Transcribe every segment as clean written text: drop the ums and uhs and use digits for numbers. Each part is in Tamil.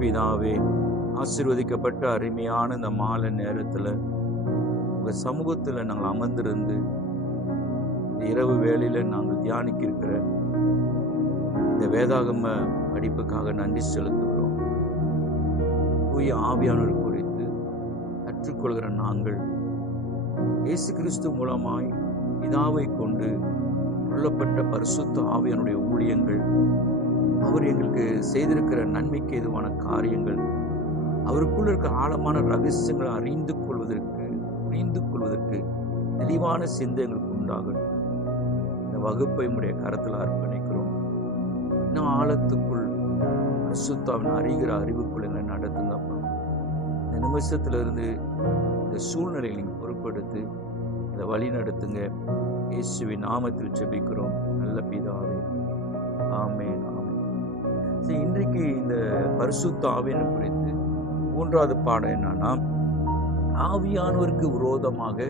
பிதாவே, ஆசீர்வதிக்கப்பட்ட அருமையான இந்த மாலை நேரத்துல உங்க சமூகத்துல நாங்கள் அமர்ந்திருந்து இந்த இரவு வேளையில நாங்கள் தியானிக்க இருக்கிற இந்த வேதாகம படிப்புக்காக நன்றி செலுத்துகிறோம். தூய ஆவியானவர் குறித்து கற்றுக்கொள்கிற நாங்கள் இயேசு கிறிஸ்து மூலமாய் பிதாவை கொண்டு கொள்ளப்பட்ட பரிசுத்த ஆவியானுடைய ஊழியங்கள், அவர் எங்களுக்கு செய்திருக்கிற நன்மைக்கு எதுவான காரியங்கள், அவருக்குள்ள இருக்க ஆழமான ரகசியங்களை அறிந்து கொள்வதற்கு, புரிந்து கொள்வதற்கு தெளிவான சிந்தை எங்களுக்கு உண்டாகட்டும். இந்த வகுப்பை உடைய கரத்தில் அர்ப்பணிக்கிறோம். இன்னும் ஆழத்துக்குள் பரிசுத்தாவின் அறிகிற அறிவுக்குள் எங்களை நடத்துங்கப்பா. இந்த நிமிஷத்திலிருந்து இந்த சூழ்நிலையை நீங்கள் பொறுப்படுத்தி இதை வழி நடத்துங்க. இயேசுவின் நாமத்தில் ஜெபிக்கிறோம் நல்ல பிதாவே, ஆமென், ஆமென். சரி, இன்றைக்கு இந்த பரிசுத்த ஆவியானவர் குறித்து மூன்றாவது பாடம் என்னன்னா, ஆவியானவருக்கு விரோதமாக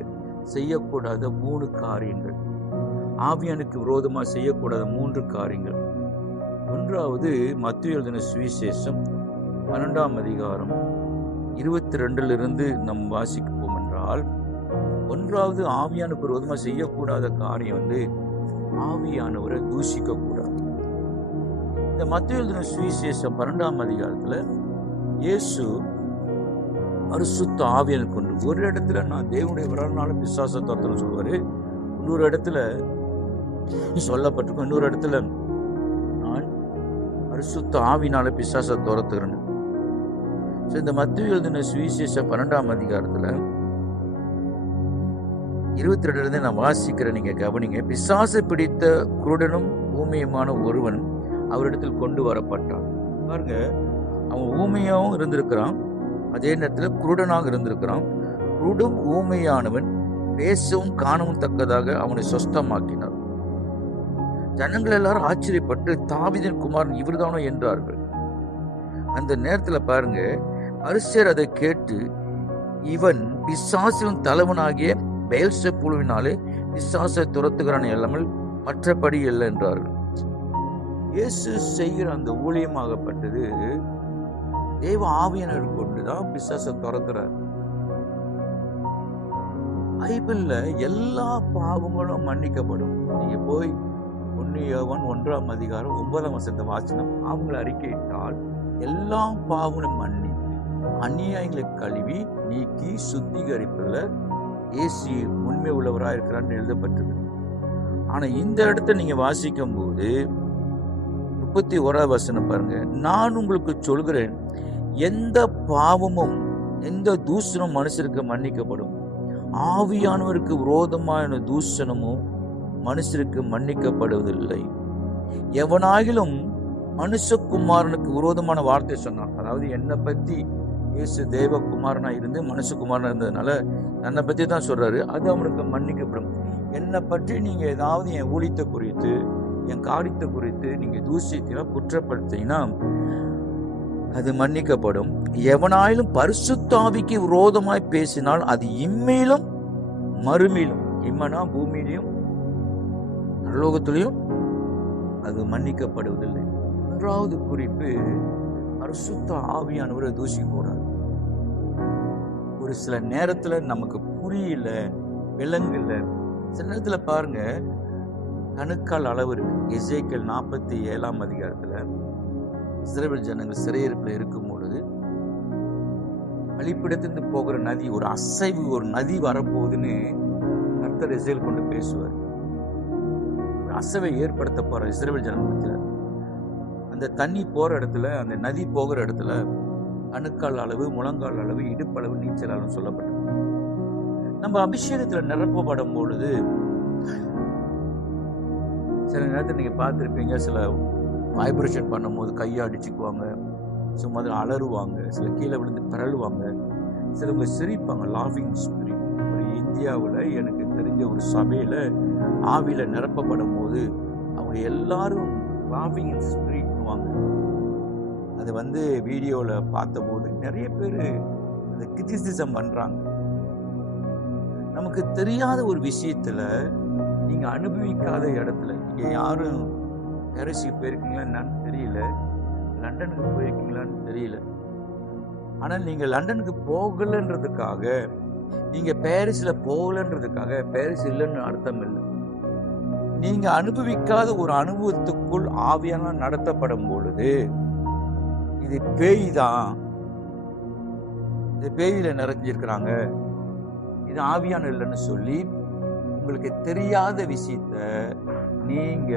செய்யக்கூடாத 3 காரியங்கள். ஆவியானுக்கு விரோதமாக செய்யக்கூடாத 3 காரியங்கள். ஒன்றாவது, மத்தேயு எழுதின சுவிசேஷம் 12ஆம் அதிகாரம் 22 நம் வாசிப்போம் என்றால், ஒன்றாவது ஆவியானுக்கு விரோதமாக செய்யக்கூடாத காரியம் ஆவியானவரை தூஷிக்க கூடாது. இந்த மத்தேயு எழுதின சுவிசேஷம் 12ஆம் அதிகாரத்துல இயேசு பரிசுத்த ஆவியானவர் கொண்டு ஒரு இடத்துல நான் தேவனுடைய வரனால பிசாசை துரத்தணும் சொல்லுவாரு, இன்னொரு இடத்துல சொல்லப்பட்டிருக்கும், இன்னொரு இடத்துல நான் பரிசுத்த ஆவினால பிசாசை துரத்துகிறேன். இந்த மத்தேயு எழுதின சுவிசேஷம் 12ஆம் அதிகாரத்துல 22 நான் வாசிக்கிறேன், நீங்க கவனிங்க. பிசாசை பிடித்த குருடனும் ஊமையுமான ஒருவன் அவரிடத்தில் கொண்டு வரப்பட்டான். பாருங்க, அவன் ஊமையாகவும் இருந்திருக்கிறான், அதே நேரத்தில் குருடனாக இருந்திருக்கிறான். குருடும் ஊமையானவன் பேசவும் காணவும் தக்கதாக அவனை சொஸ்தமாக்கினார். ஜனங்கள் எல்லாரும் ஆச்சரியப்பட்டு, தாவீதின் குமாரன் இவர்தானோ என்றார்கள். அந்த நேரத்தில் பாருங்க, பரிசேயர் அதை கேட்டு, இவன் பிசாசின் தலைவனாகிய பெயல்செபூலினாலே பிசாசை துரத்துகிறான் இல்லாமல் மற்றபடி இல்லை என்றார்கள். இயேசு செய்கிற அந்த ஊழியமாகப்பட்டது தேவ ஆவியானவர் கொண்டுதான் பிசாசை துரத்துறார். பைபிள்ல எல்லா பாவங்களும் மன்னிக்கப்படும். நீங்க போய் 1 யோவான் 1ஆம் அதிகாரம் 9ஆம் வசனத்தை வாசினா, பாவங்களை அறிக்கையிட்டால் எல்லா பாவங்களும் மன்னித்து அநியாயங்களை கழுவி நீக்கி சுத்திகரிப்புல இயேசு உண்மை உள்ளவராக இருக்கிறான்னு எழுதப்பட்டிருக்கு. ஆனா இந்த இடத்த நீங்க வாசிக்கும் போது 31ஆம் வசனம் பாருங்க, நான் உங்களுக்கு சொல்கிறேன், எந்த பாவமும் எந்த தூஷணமும் மனுஷருக்கு மன்னிக்கப்படும், ஆவியானவருக்கு விரோதமான தூஷணமும் மனுஷருக்கு மன்னிக்கப்படுவதில்லை. எவனாகிலும் மனுஷகுமாரனுக்கு விரோதமான வார்த்தை சொன்னான், அதாவது என்னை பத்தி இயேசு தேவகுமாரனா இருந்து மனுஷகுமாரனா இருந்ததுனால தன்னை பத்தி தான் சொல்றாரு, அது அவனுக்கு மன்னிக்கப்படும். என்னை பற்றி நீங்க ஏதாவது என் ஊழியத்தை குறித்து என் காரியத்தை குறித்து நீங்க தூஷித்தீங்கன்னா, குற்றப்படுத்தீங்கன்னா அது மன்னிக்கப்படும். எவனாயிலும் பரிசுத்த ஆவிக்கு விரோதமாய் பேசினால் அது இம்மையிலும் மறுமையிலும், இம்மனா பூமியிலையும் பரலோகத்திலையும் அது மன்னிக்கப்படுவதில்லை. 1வது குறிப்பு, பரிசுத்த ஆவியானவரை தூஷிக்க கூடாது. ஒரு சில நேரத்துல நமக்கு புரியல, விளங்கல. சில நேரத்துல பாருங்க, கணுக்கால் அளவு இருக்கு. எசேக்கியேல் 47ஆம் அதிகாரத்துல இஸ்ரவேல் ஜனங்கள் சிறையிருப்புல இருக்கும் பொழுது பலிபீடத்திலிருந்து போகிற நதி, ஒரு அசைவு, ஒரு நதி வரப்போகுதுன்னு கர்த்தர் எசேக்கியேல் கொண்டு பேசுவார். ஒரு அசைவை ஏற்படுத்த போற இஸ்ரவேல் ஜனங்கள் அந்த தண்ணி போற இடத்துல, அந்த நதி போகிற இடத்துல கணுக்கால் அளவு, முழங்கால் அளவு, இடுப்பளவு நீச்சல் அளவு சொல்லப்பட்டது. நம்ம அபிஷேகத்துல நிரப்பப்படும் பொழுது சில நேரத்தில் நீங்க பார்த்துருப்பீங்க, சில வைப்ரேஷன் பண்ணும்போது கையை அடிச்சுக்குவாங்க, சும்மா அலறுவாங்க, சில கீழே விழுந்து பிறழுவாங்க, சிலவங்க சிரிப்பாங்க. லாஃபிங் ஸ்பிரிட். ஒரு இந்தியாவில் எனக்கு தெரிஞ்ச ஒரு சபையில ஆவியில நிரப்பப்படும் போது அவங்க எல்லாரும் லாஃபிங் ஸ்பிரிட் வாங்க. அது வீடியோல பார்த்தபோது நிறைய பேர் அந்த கிரிட்டிசிசம் பண்றாங்க. நமக்கு தெரியாத ஒரு விஷயத்துல, நீங்க அனுபவிக்காத இடத்துல, நீங்க யாரும் பாரிஸுக்கு போயிருக்கீங்களா என்னன்னு தெரியல, லண்டனுக்கு போயிருக்கீங்களான்னு தெரியல, ஆனால் நீங்க லண்டனுக்கு போகலன்றதுக்காக, நீங்க பாரிஸ்ல போகலன்றதுக்காக பாரிஸ் இல்லைன்னு அர்த்தம் இல்லை. நீங்க அனுபவிக்காத ஒரு அனுபவத்துக்குள் ஆவியானவர் நடத்தப்படும் பொழுது இது பேய் தான், இது பேயில நிறைஞ்சிருக்கிறாங்க, இது ஆவியான இல்லைன்னு சொல்லி உங்களுக்கு தெரியாத விஷயத்த நீங்க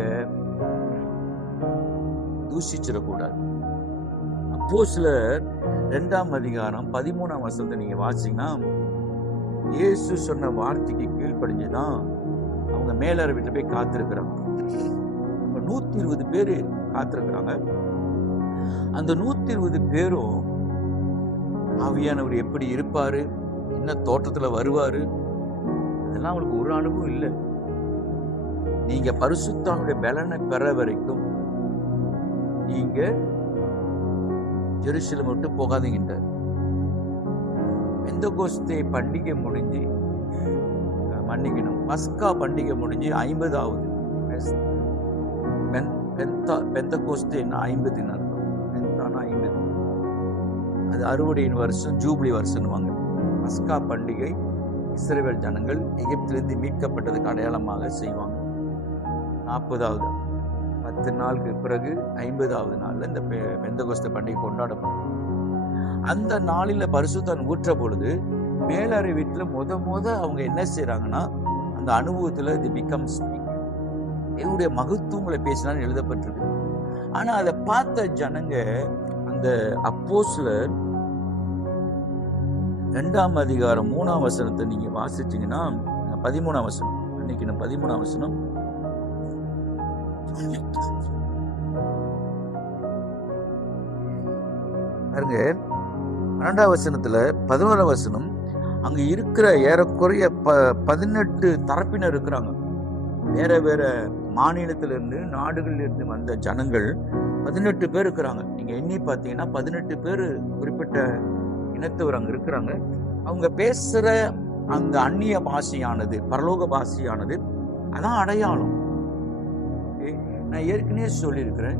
தூஷிச்சிடக்கூடாது. அப்போஸ்தலர் 2ஆம் அதிகாரம் 13ஆம் வசனத்தை நீங்க வாசிங்கன்னா, இயேசு சொன்ன வார்த்தைக்கு கீழ்ப்படிஞ்சுதான் அவங்க மேலறை வீட்டுல போய் காத்திருக்கிறாங்க. 120 பேரு காத்திருக்கிறாங்க. அந்த 120 பேரும் ஆவியானவர் எப்படி இருப்பாரு, என்ன தோட்டத்துல வருவாரு, அதெல்லாம் அவங்களுக்கு ஒரு அனுபவம் இல்லை. நீங்க பரிசுத்தானுடைய பலனை பெற வரைக்கும் நீங்க ஜெருசலேம் விட்டு போகாதீங்க. பெந்தெகோஸ்தே பண்டிகை முடிஞ்சு மன்னிக்கணும், பஸ்கா பண்டிகை முடிஞ்சு 50வது பெந்தெகோஸ்தே 50 அர்த்தம். பெந்தானா 50, அது அறுவடையின் வருஷம், ஜூபிலி வருஷம்வாங்க. பஸ்கா பண்டிகை இஸ்ரவேல் ஜனங்கள் எகிப்திலிருந்து மீட்கப்பட்டதுக்கு அடையாளமாக செய்வாங்க. 40வது 10 நாளுக்கு பிறகு 50வது நாள்ல இந்த பெந்தெகோஸ்தே பண்டிகை கொண்டாடப்படும். அந்த நாளில பரிசுத்தன் ஊற்ற பொழுது மேலறை வீட்டுல முத அவங்க என்ன செய்யறாங்கன்னா, அந்த அனுபவத்துல இது பிகம் ஸ்பீக், என்னுடைய மகத்துவங்களை பேசினாலும் எழுதப்பட்டிருக்கு. ஆனா அதை பார்த்த ஜனங்க, அந்த அப்போஸ்தலர் 2ஆம் அதிகாரம் 3ஆம் வசனத்தை நீங்க வாசிச்சீங்கன்னா, 13ஆம் வசனம், அன்னைக்கு 13ஆம் வசனம், பாருங்க 12ஆம் வசனத்துல 11ஆம் வசனம், அங்க இருக்கிற ஏறக்குறைய 18 தரப்பினர் இருக்கிறாங்க. வேற வேற மாநிலத்திலிருந்து நாடுகளிலிருந்து வந்த ஜனங்கள் 18 பேர் இருக்கிறாங்க. நீங்க எண்ணி பார்த்தீங்கன்னா 18 பேர் குறிப்பிட்ட இனத்தவர் அங்க இருக்கிறாங்க. அவங்க பேசுற அந்த அந்நிய பாஷையானது, பரலோக பாஷையானது, அதான் அடையாளம். நான் ஏற்கனவே சொல்லியிருக்கிறேன்,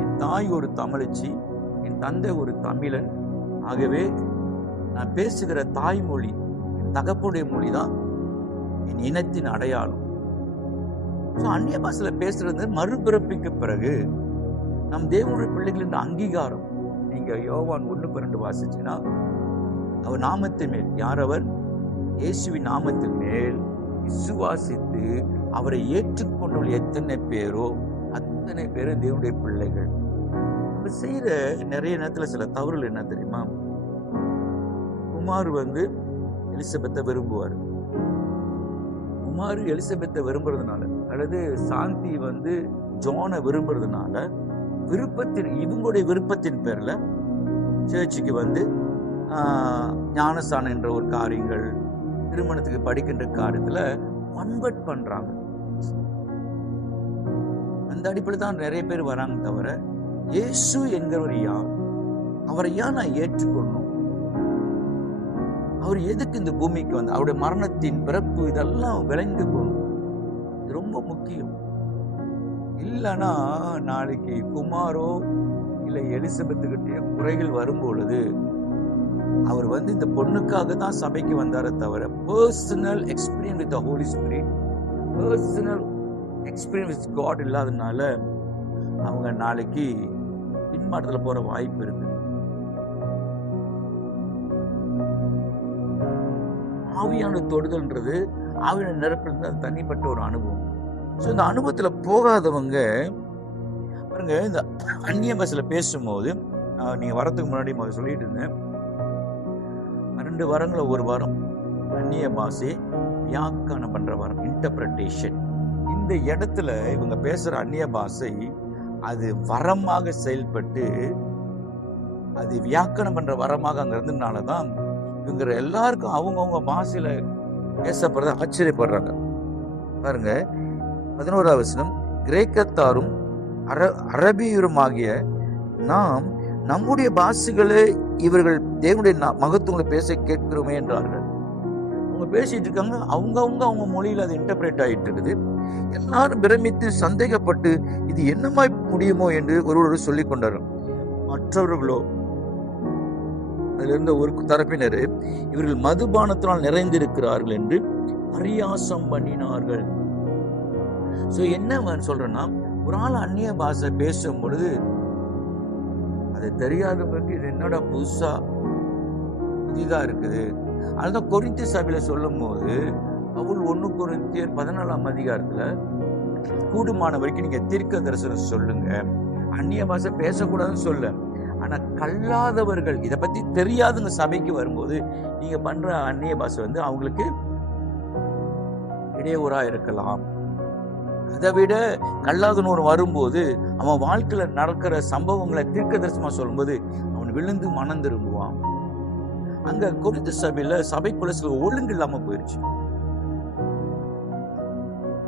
என் தாய் ஒரு தமிழச்சி, என் தந்தை ஒரு தமிழன். ஆகவே நான் பேசுகிற தாய்மொழி, என் தகப்புடைய மொழி தான் என் இனத்தின் அடையாளம். அந்நிய பாஷையில பேசுறது மறுபிறப்பிக்கு பிறகு நம் தேவனுடைய பிள்ளைகளின் அங்கீகாரம். நீங்க யோவான் 1:2 வாசிச்சீங்கன்னா, அவர் நாமத்தின் மேல், யார் அவர்? இயேசுவின் நாமத்தின் மேல் விசுவாசித்து அவரை ஏற்றுக்கொண்டுள்ள எத்தனை பேரோ அத்தனை பேரும் தேவனுடைய பிள்ளைகள். நம்ம செய்யற நிறைய நேரத்துல சில தவறுகள் என்ன தெரியுமா? குமார் எலிசபெத்தை விரும்புவார். குமார் எலிசபெத்தை விரும்புறதுனால, அல்லது சாந்தி ஜோனை விரும்புறதுனால, இவங்களுடைய விருப்பத்தின் பேர்ல சர்ச்சுக்கு ஞானஸ்தானம் என்ற ஒரு காரியங்கள், திருமணத்துக்கு படிக்கின்ற காரியத்துல கன்வெர்ட் பண்றாங்க. அந்த அடிப்படையில் தான் நிறைய பேர் வராங்க. தவிர இயேசு என்கிறவர் யார், அவரை ஏன் நான் ஏற்றுக்கொள்ளணும், அவர் எதுக்கு இந்த பூமிக்கு அவருடைய மரணத்தின் பிறப்பு, இதெல்லாம் விளங்கி கொள்ளணும். இது ரொம்ப முக்கியம். இல்லைன்னா நாளைக்கு குமாரோ இல்லை எலிசபெத்துக்கிட்டே குறைகள் வரும் பொழுது, அவர் இந்த பொண்ணுக்காக தான் சபைக்கு வந்தாரே தவிர personal experience with the holy spirit, personal experience with God இல்லாதனால அவங்க நாளைக்கு பின்மாற்றத்துல போற வாய்ப்பு இருக்கு. ஆவியான தொடுதல்ன்றது ஆவியான நிரப்புறது அது தனிப்பட்ட ஒரு அனுபவம். இந்த அனுபவத்துல போகாதவங்க பாருங்க, இந்த அந்நிய பாஷையில பேசும்போது, நீங்க வரதுக்கு முன்னாடி சொல்லிட்டு இருந்தேன், 2 வாரங்கள ஒரு வாரம் அந்நிய பாஷை வியாக்கியானம் பண்ற வாரம், இன்டர்பிரேஷன். இந்த இடத்துல இவங்க பேசுற அந்நிய பாஷை அது வரமாக செயல்பட்டு, அது வியாக்கியானம் பண்ற வரமாக அங்க இருந்ததுனாலதான் இவங்க எல்லாருக்கும் அவங்கவுங்க பாஷையில பேசப்படுறத ஆச்சரியப்படுறாங்க. பாருங்க 11ஆம் வசனம், கிரேக்கத்தாரும் அரபியருமாகிய நாம் நம்முடைய பாஷைகளை இவர்கள் தேவனுடைய மகத்துவங்களை பேச கேட்கிறோமே என்றார்கள். அவங்க பேசிட்டு இருக்காங்க, அவங்க மொழியில அது இன்டர்பிரேட் ஆயிட்டு இருக்குது. எல்லாரும் பிரமித்து சந்தேகப்பட்டு இது என்னமாய் முடியுமோ என்று ஒருவர் சொல்லிக் கொண்டார்கள். மற்றவர்களோ அதுல இருந்த ஒரு தரப்பினர், இவர்கள் மதுபானத்தினால் நிறைந்திருக்கிறார்கள் என்று பரியாசம் பண்ணினார்கள். சோ என்ன சொல்றேன்னா, ஒரு ஆள் அந்நிய பாஷை பேசும் பொழுது அது தெரியாதவங்களுக்கு இது என்னடா புதிதா இருக்குது. அதுதான் கொரிந்திய சபையில சொல்லும் போது பவுல் 1 கொரிந்தியர் 14ஆம் அதிகாரத்துல, கூடுமான வரைக்கும் நீங்க தீர்க்க தரிசனம் சொல்லுங்க, அந்நிய பாஷை பேசக்கூடாதுன்னு சொல்ல, ஆனா கல்லாதவர்கள், இதை பத்தி தெரியாதுங்க சபைக்கு வரும்போது நீங்க பண்ற அந்நிய பாஷை அவங்களுக்கு இடையூறா இருக்கலாம். அதை விட கல்லாதனோர் வரும்போது அவன் வாழ்க்கையில நடக்கிற சம்பவங்களை தீர்க்க தரிசனமா சொல்லும்போது அவன் விழுந்து மனம் திரும்புவான். அங்க கொரிந்து சபையில சபைக்குள்ள சில ஒழுங்கு இல்லாம போயிருச்சு.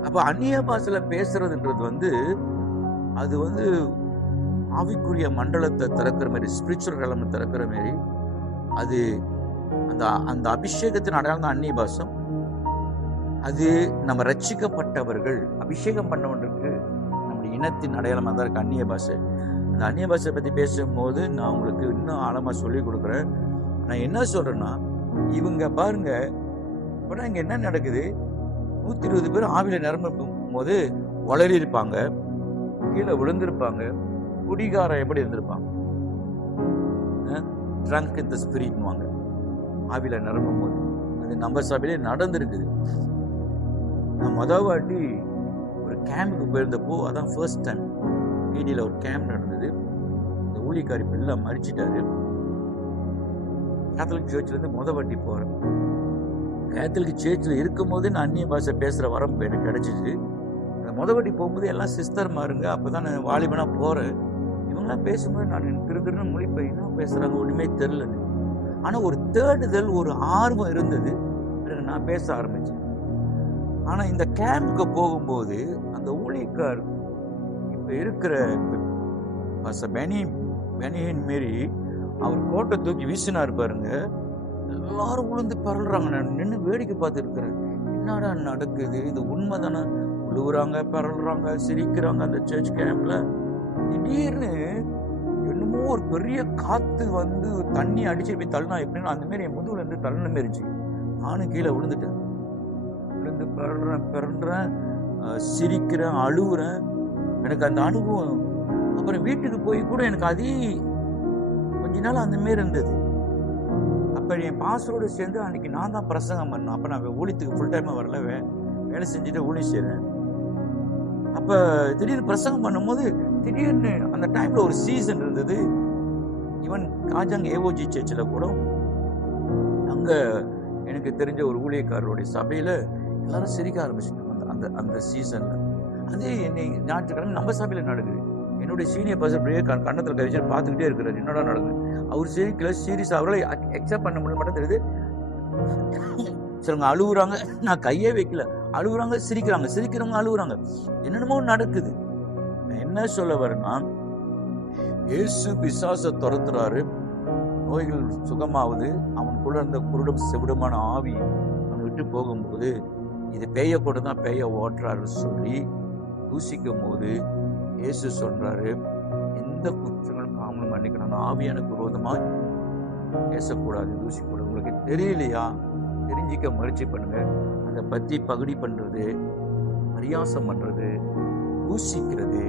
அப்ப அந்நிய பாஷையில பேசுறதுன்றது அது ஆவிக்குரிய மண்டலத்தை திறக்கிற மாதிரி, ஸ்பிரிச்சுவல் ரெலமை திறக்கிற மாதிரி, அது அந்த அபிஷேகத்தின் அடையாளம் தான் அந்நிய பாஷம். அது நம்ம ரட்சிக்கப்பட்டவர்கள், அபிஷேகம் பண்ணவர்களுக்கு நம்முடைய இனத்தின் அடையாளமா தான் இருக்கு அந்நிய பாஷை. அந்த அந்நிய பாஷை பத்தி பேசும்போது நான் உங்களுக்கு இன்னும் ஆழமா சொல்லி கொடுக்குறேன். நான் என்ன சொல்றேன்னா, இவங்க பாருங்க, இப்ப இங்க என்ன நடக்குது, 120 பேர் ஆவியில நிரம்பும் போது வளரி இருப்பாங்க, கீழே விழுந்திருப்பாங்க, குடிகாரம் எப்படி இருந்திருப்பாங்க, ட்ரங்க் இன் தி ஸ்பிரிட்னுவாங்க ஆவியில நிரம்பும் போது. அது நம்ம சபையிலே நடந்திருக்குது. நான் முதல் வாட்டி ஒரு கேம்புக்கு போயிருந்தப்போ, அதான் ஃபர்ஸ்ட் டைம் வீடியில் ஒரு கேம்ப் நடந்தது. இந்த ஊழியக்காரி எல்லாம் மறிச்சிட்டாரு. கேத்தலிக் சர்ச்ல இருந்து முதல் வாட்டி போறேன். கேத்தலிக் சர்ச்சில் இருக்கும் போது நான் அந்நிய பாஷை பேசுற வரம் எனக்கு கிடைச்சிச்சு. அந்த முதல் வாட்டி போகும்போது எல்லாம் சிஸ்டர் மாருங்க, அப்பதான் நான் வாலிபனா போறேன். இவங்கெல்லாம் பேசும்போது நான் திருன்னு முழிப்பேன், என்ன பேசுறாங்க ஒண்ணுமே தெரியலன்னு. ஆனா ஒரு தேடுதல், ஒரு ஆர்வம் இருந்தது. நான் பேச ஆரம்பிச்சேன். ஆனா இந்த கேம்புக்கு போகும்போது அந்த ஊழியக்கார் இப்ப இருக்கிற பெனியின் மாரி அவர் கோட்டை தூக்கி வீசினாரு பாருங்க, எல்லாரும் உளுந்து பரல்றாங்க. நான் நின்று வேடிக்கை பார்த்து இருக்கிறேன், என்னடா நடக்குது, இது உண்மைதானே? உழுவுறாங்க, பரல்றாங்க, சிரிக்கிறாங்க. அந்த சர்ச் கேம்ப்ல திடீர்னு என்னமோ ஒரு பெரிய காத்து தண்ணி அடிச்சு போய் தள்ளினா எப்படின்னா அந்த மாதிரி என் முதுகுல இருந்து தள்ளின மாரிச்சு. நானும் கீழே விழுந்துட்டேன். விழுந்து பிறன்றேன், சிரிக்கிறேன், அழுவுறேன். எனக்கு அந்த அனுபவம். அப்புறம் வீட்டுக்கு போய் கூட எனக்கு அதே கொஞ்ச நாள் அந்த மாரி இருந்தது. அப்ப என் பாஸ்டரோடு சேர்ந்து அன்னைக்கு நான் தான் பிரசங்கம் பண்ணேன். அப்ப நான் ஊழியத்துக்கு ஃபுல் டைமா வரல, வேலை செஞ்சுட்டு ஊழியம் செய்றேன். அப்ப திடீர்னு பிரசங்கம் பண்ணும்போது திடீர்னு அந்த டைம்ல ஒரு சீசன் இருந்தது. ஈவன் காஜாங் ஏஓஜி சர்ச்சில் கூட அங்க எனக்கு தெரிஞ்ச ஒரு ஊழியக்காரருடைய சபையில எல்லாரும் சிரிக்க ஆரம்பிச்சிட்டாங்க அந்த அந்த சீசன்ல. அதே என்னை ஞாயிற்றுக்கிழமை நம்ம சபையில நடக்குது. என்னுடைய சீனியர் பர்சன் கண்ணத்துல கழிச்சு பார்த்துக்கிட்டே இருக்கிறாரு, என்னடா நடக்குது. அவர் சிரிக்கல, சீரியஸ் அவரை அக்செப்ட் பண்ண முடியல மட்டும் தெரியுது. சிலவங்க அழுகுறாங்க, நான் கையே வைக்கல, அழுகுறாங்க, சிரிக்கிறவங்க அழுகுறாங்க, என்னென்னமோ நடக்குது. என்ன சொல்ல வரேன்னா, இயேசு பிசாசை துரத்துறாரு, நோய்கள் சுகமாவது, அவனுக்குள்ள இருந்த குருடும் செவிடுமான ஆவி அவனை விட்டு போகும்போது, இது பேய கூட தான் பேய ஓட்டுறாரு சொல்லி தூசிக்கும் போது இயேசு சொல்றாரு, எந்த குற்றங்களும் பாவங்களும் மன்னிக்கணும், ஆவியானுக்கு விரோதமா பேசக்கூடாது, தூசிக்கூடாது. உங்களுக்கு தெரியலையா, தெரிஞ்சிக்க முயற்சி பண்ணுங்க. அதை பத்தி பகுடி பண்றது, பரியாசம் பண்றது, தூசிக்கிறது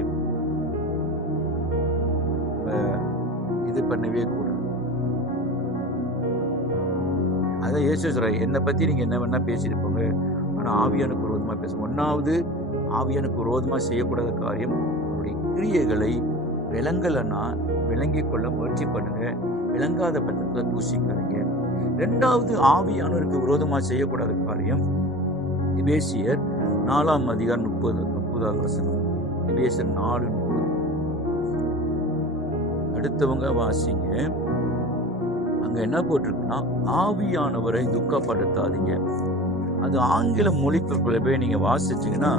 இது பண்ணவே கூடாது. அதை இயேசு சொல்றாரு, என்னை பத்தி நீங்க என்ன வேணா பேசிட்டு போங்க, ஆனா ஆவியானுக்கு விரோதமா பேசுங்க. ஒன்னாவது, ஆவியானுக்கு விரோதமா செய்யக்கூடாத காரியம், அவருடைய கிரியைகளை விளங்கலன்னா விளங்கிக் கொள்ள முயற்சி பண்ணுங்க, விளங்காத பட்சத்துல தூசிக்காதீங்க. இரண்டாவது, ஆவியானவருக்கு விரோதமா செய்யக்கூடாத காரியம், எபேசியர் 4ஆம் அதிகாரம் 30வது வசனம். எபேசியர் 4:30. அடுத்தவங்க வாசிங்க. அங்க என்ன போட்டிருக்குன்னா, ஆவியானவரை துக்கப்படுத்தாதீங்க. அது ஆங்கில மொழிக்குள்ள போய் நீங்க வாசிச்சீங்கன்னா,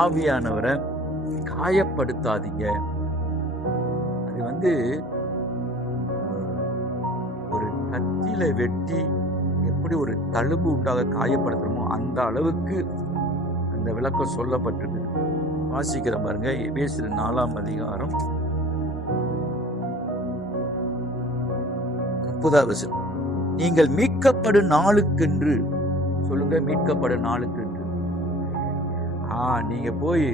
ஆவியானவரை காயப்படுத்தாதீங்க. அது ஒரு கத்தியில வெட்டி எப்படி ஒரு தழும்பு உண்டாக காயப்படுத்துறோமோ அந்த அளவுக்கு அந்த விளக்கம் சொல்லப்பட்டிருக்கு. வாசிக்கிற பாருங்க, எபேசியர் 4ஆம் அதிகாரம் 30வது வசனம், நீங்கள் மீட்கப்படும் நாளுக்கென்று, சொல்லுங்க, மீட்கப்படும் நாளுக்கென்று. நீங்க போய்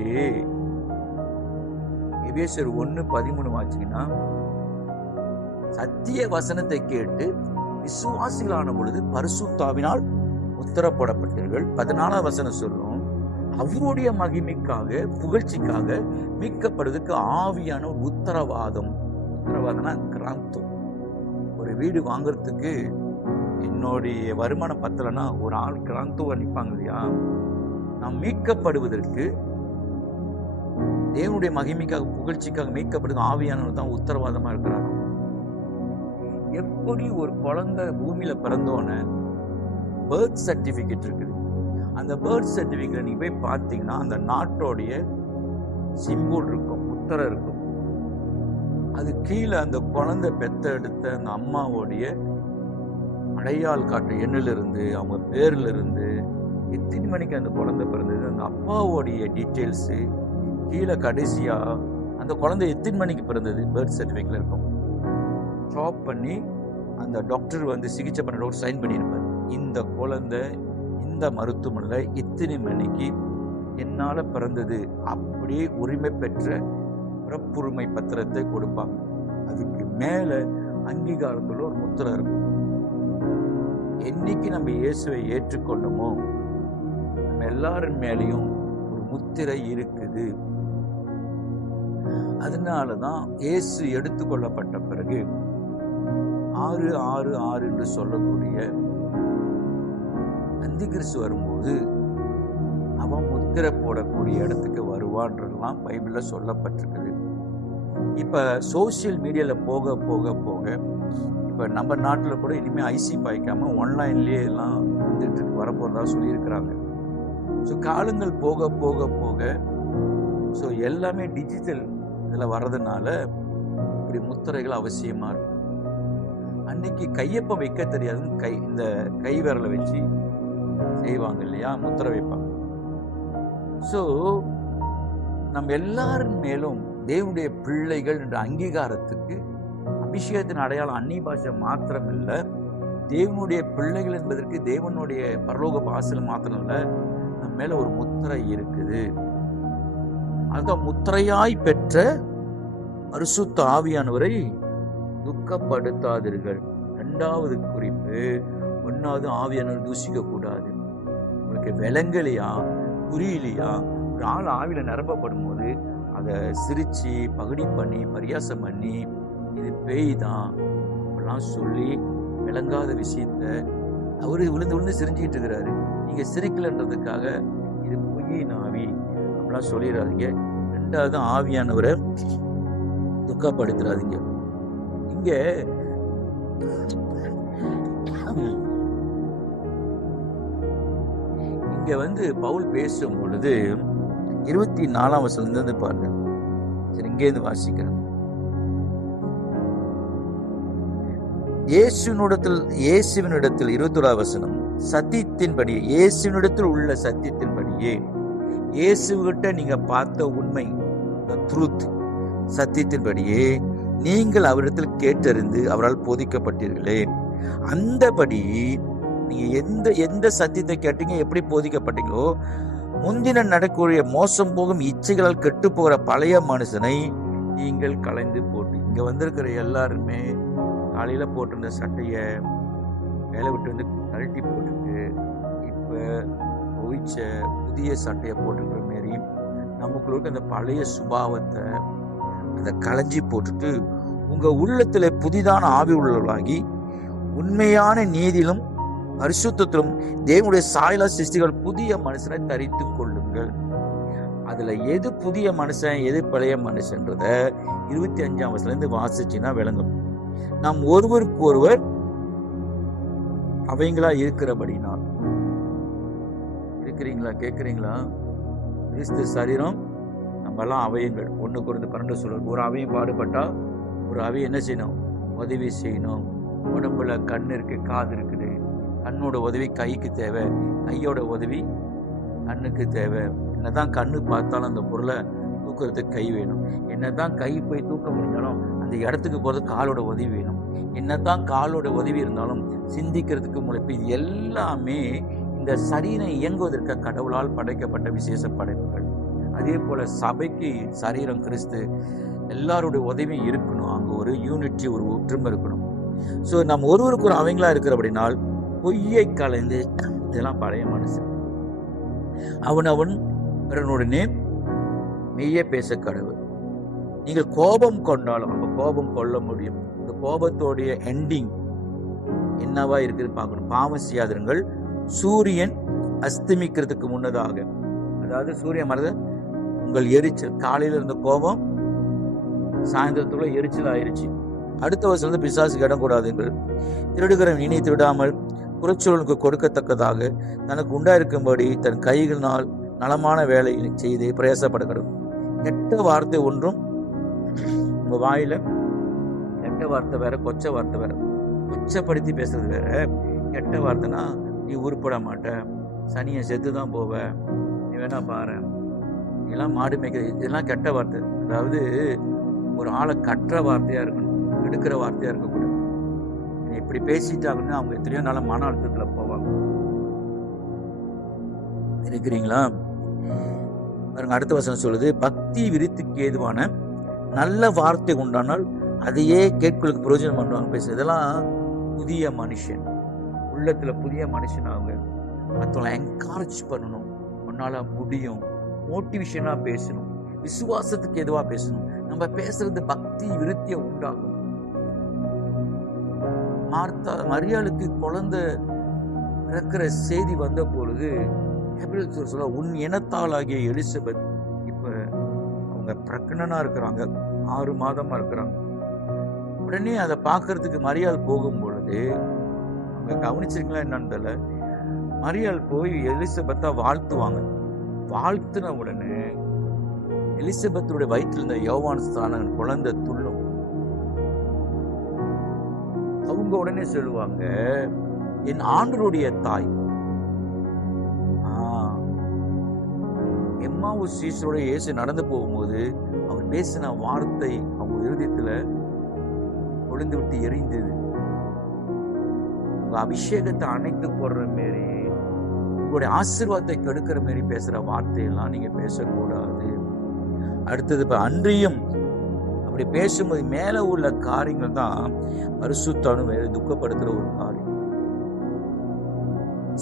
எபேசியர் 1:13 வாசிங்கன்னா, சத்திய வசனத்தை கேட்டு விசுவாசிகளான பொழுது பரிசுத்தாவினால் உத்தரப்படப்பட்டீர்கள். 14வது வசனம் சொல்லும், அவருடைய மகிமைக்காக, புகழ்ச்சிக்காக மீட்கப்படுவதற்கு ஆவியான ஒரு உத்தரவாதம். உத்தரவாதம்னா கிராந்தம். ஒரு வீடு வாங்குறதுக்கு என்னுடைய வருமானம் பத்தலைன்னா ஒரு ஆள் கிராந்துவா நிற்பாங்க இல்லையா? நாம் மீட்கப்படுவதற்கு, தேவனுடைய மகிமைக்காக, புகழ்ச்சிக்காக மீட்கப்படுவது ஆவியானவர் தான் உத்தரவாதமா இருக்கிறார். எப்படி ஒரு குழந்தை பூமியில பிறந்தோன்னு பர்த் சர்டிபிகேட் இருக்குது. அந்த பர்த் சர்டிபிகேட் நீங்க போய் பார்த்தீங்கன்னா அந்த நாட்டோடைய சிம்பிள் இருக்கும், உத்தரம் இருக்கும். அது கீழே அந்த குழந்தை பெத்த எடுத்த அந்த அம்மாவோடைய அடையாள் காட்டு எண்ணிலிருந்து, அவங்க பேர்ல இருந்து, எத்தனை மணிக்கு அந்த குழந்தை பிறந்தது, அந்த அப்பாவோடைய டீட்டெயில்ஸு கீழே கடைசியா அந்த குழந்தை எத்தனை மணிக்கு பிறந்தது பர்த் சர்டிஃபிகேட்ல இருக்கும். ஸ்டாப் பண்ணி அந்த டாக்டர் வந்து சிகிச்சை பண்ண டாக்டர் சைன் பண்ணியிருப்பார். இந்த குழந்தை இந்த மருத்துவமனையில் இத்தனை மணிக்கு என்னால பிறந்தது, அப்படியே உரிமை பெற்ற பிறப்புரிமை பத்திரத்தை கொடுப்பாங்க. அதுக்கு மேல அங்கீகாரத்துல ஒரு முத்திரை இருக்கும். என்னைக்கு நம்ம இயேசுவை ஏற்றுக்கொண்டோமோ நம்ம எல்லாரும் மேலேயும் ஒரு முத்திரை இருக்குது. அதனாலதான் இயேசு எடுத்துக்கொள்ளப்பட்ட பிறகு 666 என்று சொல்லக்கூடிய அந்திகிறிஸ்து வரும்போது அவன் முத்திரை போடக்கூடிய இடத்துக்கு வருவான்றதுலாம் பைபிள்ல சொல்லப்பட்டிருக்குது. இப்ப சோசியல் மீடியால போக போக போக இப்ப நம்ம நாட்டில் கூட இனிமே ஐசி பாய்க்காம ஆன்லைன்லயே எல்லாம் வந்துட்டு வரப்போறதா சொல்லியிருக்கிறாங்க. ஸோ காலங்கள் போக போக போக ஸோ எல்லாமே டிஜிட்டல் இதில் வர்றதுனால இப்படி முத்திரைகள் அவசியமா இருக்கும். அன்னைக்கு கையப்பம் வைக்க தெரியாதுன்னு இந்த கை விரலை வச்சு செய்வாங்க இல்லையா, முத்திரை வைப்பாங்க. ஸோ நம்ம எல்லாரும் மேலும் தேவனுடைய பிள்ளைகள் என்ற அங்கீகாரத்துக்கு அபிஷேகத்தின் அடையாளம் அந்நிய பாஷை மாத்திரம் இல்லை, தேவனுடைய பிள்ளைகள் என்பதற்கு தேவனுடைய பரலோக பாசல் மாத்திரம் இல்லை, நம்ம மேல ஒரு முத்திரை இருக்குது. அதுதான் முத்திரையாய் பெற்ற பரிசுத்த ஆவியானவரை துக்கப்படுத்தாதீர்கள். 2வது குறிப்பு, 1வது ஆவியானவர் தூசிக்க கூடாது. உங்களுக்கு விளங்கலையா, புரியலையா, ஒரு ஆள் ஆவியில நிரப்பப்படும் போது அதை சிரிச்சு பகுடி பண்ணி பரியாசம் பண்ணி இது பேய் தான் அப்படிலாம் சொல்லி விளங்காத விஷயத்த அவரு விழுந்து விழுந்து சிரிஞ்சுக்கிட்டு இருக்கிறாரு. நீங்க சிரிக்கலன்றதுக்காக இது பொய்யின் ஆவி அப்படிலாம் சொல்லிடாதீங்க. 2வது ஆவியானவரை துக்கப்படுத்துறாதீங்க. இங்க இங்க வந்து பவுல் பேசும் பொழுது 24ஆம் வசனத்திலிருந்து பாருங்க. சரி, இங்கே இருந்து வாசிக்கிறேன். இயேசுவினிடத்தில் 21ஆம் வசனம், சத்தியத்தின்படி, இயேசுவினிடத்தில் உள்ள சத்தியத்தின்படியே, இயேசுகிட்ட நீங்க பார்த்த உண்மை, ட்ரூத், சத்தியத்தின்படியே நீங்கள் அவரிடத்தில் கேட்டறிந்து அவரால் போதிக்கப்பட்டீர்களே, அந்தபடி நீங்க எந்த சத்தியத்தை கேட்டீங்க, எப்படி போதிக்கப்பட்டீங்களோ, முந்தின நடக்கூடிய மோசம் போகும் இச்சைகளால் கெட்டு போகிற பழைய மனுஷனை நீங்கள் களைந்து போட்டு. இங்க வந்திருக்கிற எல்லாருமே காலையில போட்டிருந்த சட்டைய வேலை விட்டு வந்து கழட்டி போட்டுட்டு இப்ப ஒழிச்ச புதிய சட்டையை போட்டுக்கிற மாரி நமக்குள்ள அந்த பழைய சுபாவத்தை அதை களைஞ்சி போட்டுட்டு உங்க உள்ளத்துல புதிதான ஆவி உள்ளவர்களாகி உண்மையான நீதியிலும் பரிசுத்தத்திலும் தேவனுடைய சாயலா சிருஷ்டிகள் புதிய மனுஷனை தரித்துக் கொள்ளுங்கள். அதுல எது புதிய மனுஷன் எது பழைய மனுஷன்றத 25ஆம் வசனத்துல வாசிச்சுன்னா விளங்கும். நாம் ஒருவருக்கு ஒருவர் அவைங்களா இருக்கிறபடினால். இருக்கிறீங்களா, கேட்கிறீங்களா? கிறிஸ்து சரீரம், நம்ம எல்லாம் அவயங்கள். 1 Corinthians 12 சொல்லுவோம், ஒரு அவையும் பாடுபட்டா ஒரு அவையை என்ன செய்யணும், உதவி செய்யணும். உடம்புல கண் இருக்கு, காது இருக்குது, கண்ணோட உதவி கைக்கு தேவை, கையோட உதவி கண்ணுக்கு தேவை. என்னதான் கண்ணு பார்த்தாலும் அந்த பொருளை தூக்குறதுக்கு கை வேணும். என்னதான் கை போய் தூக்க முடிஞ்சாலும் அந்த இடத்துக்கு போகிறது காலோட உதவி வேணும். என்னதான் காலோட உதவி இருந்தாலும் சிந்திக்கிறதுக்கு முளைப்பு, இது எல்லாமே இந்த சரீரம் இயங்குவதற்கு கடவுளால் படைக்கப்பட்ட விசேஷ படைப்புகள். அதே போல சபைக்கு சரீரம் கிறிஸ்து, எல்லாருடைய உதவியும் இருக்கணும். அங்கே ஒரு யூனிட்டி, ஒரு ஒற்றுமை இருக்கணும். ஸோ நம்ம ஒருவருக்கு ஒரு அவங்களா இருக்கிறபடினால் பொய்யை கலைந்து, இதெல்லாம் பழைய மனுஷன், அவன் பிறனுடனே மெய்ய பேச கடவுள். நீங்கள் கோபம் கொண்டாலும், அப்ப கோபம் கொள்ள முடியும். இந்த கோபத்தோடைய எண்டிங் என்னவா இருக்குன்னு பார்க்கணும். பாவம் செய்யாதிருங்கள், சூரியன் அஸ்தமிக்கிறதுக்கு முன்னதாக. அதாவது சூரியன் மறந்து உங்கள் எரிச்சல், காலையில இருந்த கோபம் சாயந்தரத்துக்குள்ள எரிச்சல் ஆயிருச்சு. அடுத்த வருஷம் வந்து பிசாசுக்கு இடம் கூடாதுங்கள். திருடுகிறவன் இனி திருடாமல் புறச்சூழலுக்கு கொடுக்கத்தக்கதாக தனக்கு உண்டாயிருக்கும்படி தன் கைகளினால் நலமான வேலை செய்து பிரயாசப்படக்கூடும். கெட்ட வார்த்தை ஒன்றும் உங்க வாயில, கெட்ட வார்த்தை வேற, கொச்ச வார்த்தை வேற. கொச்சப்படுத்தி பேசுறது வேற. கெட்ட வார்த்தைனா நீ உருப்பட மாட்ட, சனியை செத்துதான் போவ, நீ வேணா பாரு, இதெல்லாம் மாடு மேய்க்கிறது, இதெல்லாம் கெட்ட வார்த்தை. அதாவது ஒரு ஆளை கற்ற வார்த்தையா இருக்கணும், எடுக்கிற வார்த்தையா இருக்கக்கூடாது. இப்படி பேசிட்டாங்கன்னா அவங்க எத்தனையோ நாள மன அழுத்தத்துல போவாங்க. இருக்கிறீங்களா? பாருங்க, அடுத்த வசனம் சொல்லுது, பக்தி விருத்திக்கு ஏதுவான நல்ல வார்த்தை உண்டானால் அதையே கேட்களுக்கு பிரயோஜனம் பண்ணுவாங்க பேச. இதெல்லாம் புதிய மனுஷன், உள்ளத்துல புதிய மனுஷன். அவங்க மற்றவங்களை என்கரேஜ் பண்ணணும், உன்னால முடியும், மோட்டிவேஷனா பேசணும், விசுவாசத்துக்கு எதுவா பேசணும். நம்ம பேசுறது பக்தி விருத்திய உண்டாகும். மரியாளுக்கு குழந்தை பிறக்கிற செய்தி வந்த பொழுது சொல்ல, உன் இனத்தாளாகிய எலிசபெத் இப்ப அவங்க பிரெக்னனா இருக்கிறாங்க, 6 மாதமா இருக்கிறாங்க. உடனே அதை பார்க்கறதுக்கு மரியாள் போகும் பொழுது, அவங்க கவனிச்சிருக்கலாம் என்னன்னு தெரியல, மரியாள் போய் எலிசபெத்தா வாழ்த்துவாங்க. வாழ்த்துன உடனே எலிசபெத்துடைய வயிற்றில் இருந்த யோவான் ஸ்தானன் குழந்தை துள்ளும். அவங்க உடனே சொல்லுவாங்க, என் ஆண்டவருடைய தாய். எம்மாவுஸ் சீசரோட இயேசு நடந்து போகும்போது அவர் பேசின வார்த்தை அவங்க இருதயத்துல ஒளிந்து விட்டு எரிந்தது. உங்க அபிஷேகத்தை அணைத்து போடுற மாரி, உங்களுடைய ஆசீர்வாதத்தை கெடுக்கிற மாரி பேசுற வார்த்தையெல்லாம் நீங்க பேசக்கூடாது. அடுத்தது, இப்ப அன்றியும் அப்படி பேசும்போது மேல உள்ள காரியங்கள் தான் பரிசுத்தான துக்கப்படுத்துற ஒரு காரியம்.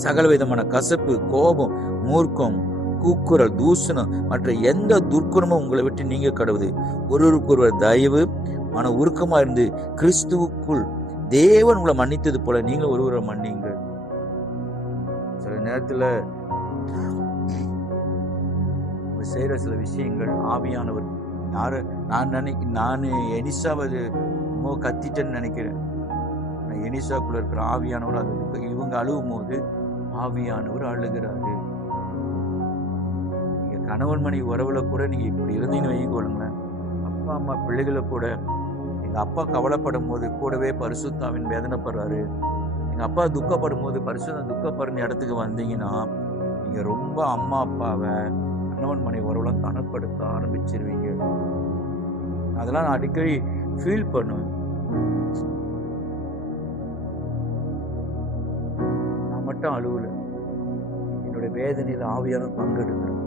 சகல விதமான கசப்பு, கோபம், மூர்க்கம், கூக்குரல், தூஷணம் மற்ற எந்த துர்க்குணமும் உங்களை விட்டு நீங்க கடவுது. ஒருவருக்கு ஒருவர் தயவு மன உருக்கமா இருந்து கிறிஸ்துவுக்குள் தேவன் உங்களை மன்னித்தது போல நீங்க ஒருவரை மன்னிங்க. சில நேரத்துல செய்யற சில விஷயங்கள் ஆவியானவர் யாரு, நான் எனிசாவை கத்திட்டேன்னு நினைக்கிறேன். எனிசாக்குள்ள இருக்கிற ஆவியானவர் அது இவங்க அழுவும் போது ஆவியானவர் அழுகிறாரு. நீங்க கணவன் மனைவி உறவுல கூட நீங்க இப்படி இருந்தீங்கன்னு வைக்கொள்ளுங்களேன். அப்பா அம்மா பிள்ளைகளை கூட, எங்க அப்பா கவலைப்படும் போது கூடவே பரிசுத்தாவின் வேதனைப்படுறாரு, எங்க அப்பா துக்கப்படும் போது பரிசுத்தம் துக்கப்படுற இடத்துக்கு வந்தீங்கன்னா நீங்க ரொம்ப அம்மா அப்பாவை கணவன் மனைவி உறவுல கனப்படுத்த ஆரம்பிச்சிருவீங்க. அதெல்லாம் நான் அடிக்கடி ஃபீல் பண்ணுவேன். நான் மட்டும் அழுவல, என்னுடைய வேதனையில் ஆவியான பங்கெடுக்கிறேன்.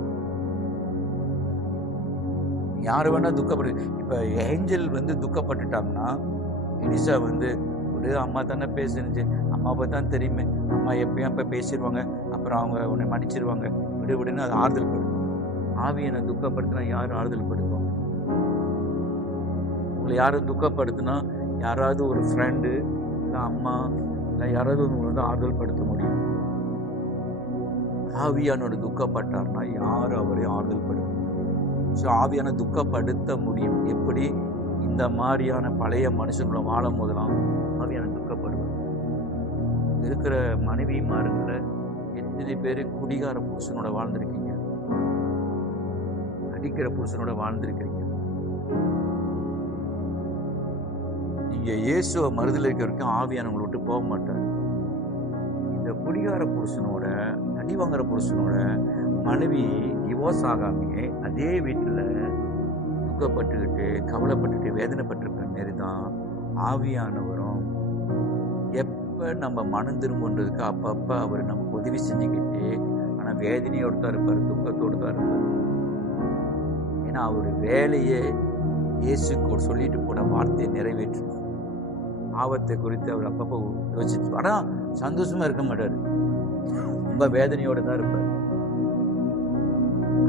யாரு வேணா துக்கப்படு. இப்ப ஏஞ்சல் துக்கப்பட்டுட்டாங்கன்னா, எலிசா ஒரு அம்மா தானே பேசுனுச்சு, அம்மாவை தான் தெரியுமே, அம்மா எப்பயும் அப்ப பேசிடுவாங்க, அப்புறம் அவங்க உன்னை மன்னிச்சிருவாங்க, விடுன்னு அது ஆறுதல் படுத்தும். ஆவியனை துக்கப்படுத்தினா யாரும் ஆறுதல் படுத்தும்? உங்களை யாரும் துக்கப்படுத்தினா யாராவது ஒரு ஃப்ரெண்டு இல்லை அம்மா இல்லை யாராவது உங்களை ஆறுதல் படுத்த முடியும். ஆவியானோட துக்கப்பட்டார்னா யாரும் அவரையும் ஆறுதல் படுத்த முடியும். ஸோ ஆவியான துக்கப்படுத்த முடியும். எப்படி? இந்த மாதிரியான பழைய மனுஷங்களை வாழும் போதெல்லாம் ஆவியான துக்கப்படுவார். இருக்கிற மனைவிமாருங்கள எத்தனை பேர் குடிகார புருஷனோட வாழ்ந்திருக்கீங்க, அடிக்கிற புருஷனோட வாழ்ந்திருக்கிறீங்க. நீங்க இயேசுவை மறுதல் இருக்க வரைக்கும் ஆவியானவங்களை விட்டு போக மாட்டார். இந்த குடிகார புருஷனோட, அடி வாங்குற புருஷனோட மனைவி டிவோர்ஸ் ஆகாமையே அதே வீட்டுல துக்கப்பட்டுக்கிட்டு கவலைப்பட்டுட்டு வேதனைப்பட்டிருக்கிற மாரி தான் ஆவியானவரும் எப்போ நம்ம மனம் திரும்புன்றதுக்கு அப்பப்போ அவர் நமக்கு உதவி செஞ்சுக்கிட்டு, ஆனால் வேதனையோடு தான் இருப்பார், துக்கத்தோடு தான் இருப்பார். ஏன்னா அவருடைய வேலையே இயேசுக்கு சொல்லிட்டு போன வார்த்தையை நிறைவேற்றணும். ஆபத்தை குறித்து அவர் அப்பப்போ யோசிச்சு, ஆனால் சந்தோஷமா இருக்க மாட்டார், ரொம்ப வேதனையோடு தான் இருப்பார்.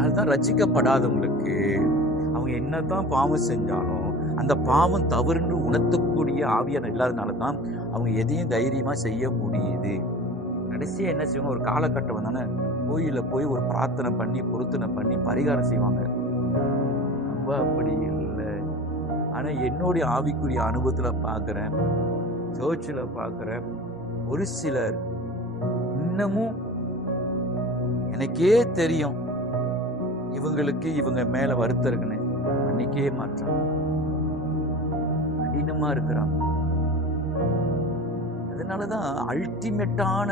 அதுதான் ரட்சிக்கப்படாதவங்களுக்கு அவங்க என்னதான் பாவம் செஞ்சாலும் அந்த பாவம் தவறுன்னு உணர்த்தக்கூடிய ஆவியான இல்லாதனால தான் அவங்க எதையும் தைரியமா செய்ய முடியுது. கடைசியா என்ன செய்வாங்க, ஒரு காலகட்டம் வந்தானே கோயில போய் ஒரு பிரார்த்தனை பண்ணி பொருத்தனை பண்ணி பரிகாரம் செய்வாங்க. நம்ம அப்படி இல்லை. ஆனா என்னுடைய ஆவிக்குரிய அனுபவத்துல பார்க்கிறேன், சர்ச்சில் பார்க்கிறேன், ஒரு சிலர் இன்னமும் எனக்கே தெரியும் இவங்களுக்கு இவங்க மேல வருத்தம் இருக்குன்னு அன்னைக்கே மாற்றாங்க, கடினமா இருக்கிறாங்க. அதனாலதான் அல்டிமேட்டான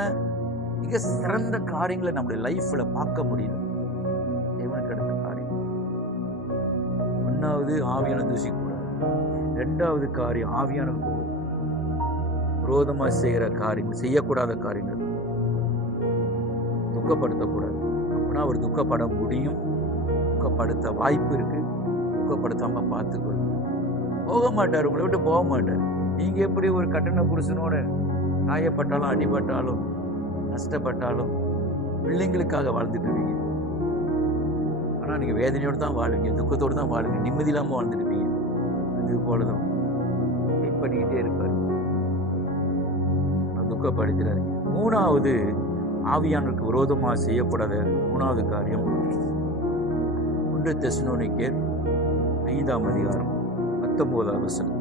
மிக சிறந்த காரியங்களை நம்முடைய லைஃப்ல பார்க்க முடியும். தேவனுக்கு அடுத்த காரியம் ஒன்னாவது ஆவியான தூசிக்கூடாது. ரெண்டாவது காரியம் ஆவியான விரோதமா செய்யற காரியங்கள், செய்யக்கூடாத காரியங்கள், துக்கப்படுத்தக்கூடாது. அப்படின்னா அவர் துக்கப்பட முடியும், துக்கப்படுத்த வாய்ப்பு இருக்கு, துக்கப்படுத்தாம பார்த்துக்கொள்ளுங்க. போக மாட்டார், உங்களை விட்டு போக மாட்டார். நீங்க எப்படி ஒரு கட்டண புருஷனோட காயப்பட்டாலும் அடிபட்டாலும் நஷ்டப்பட்டாலும் பிள்ளைங்களுக்காக வாழ்ந்துட்டு இருக்கீங்க, ஆனா நீங்க வேதனையோடு தான் வாழுங்க, துக்கத்தோடு தான் வாழுங்க, நிம்மதி இல்லாம வாழ்ந்துட்டு இருப்பீங்க. அது போலதான் வெயிட் பண்ணிக்கிட்டே இருப்பார், துக்கப்படுத்துறாரு. மூணாவது ஆவியானவருக்கு விரோதமாக செய்யக்கூடாத மூணாவது காரியம் 1 தெசலோனிக்கேயர் 5ஆம் அதிகாரம் 19ஆம் வசனம்.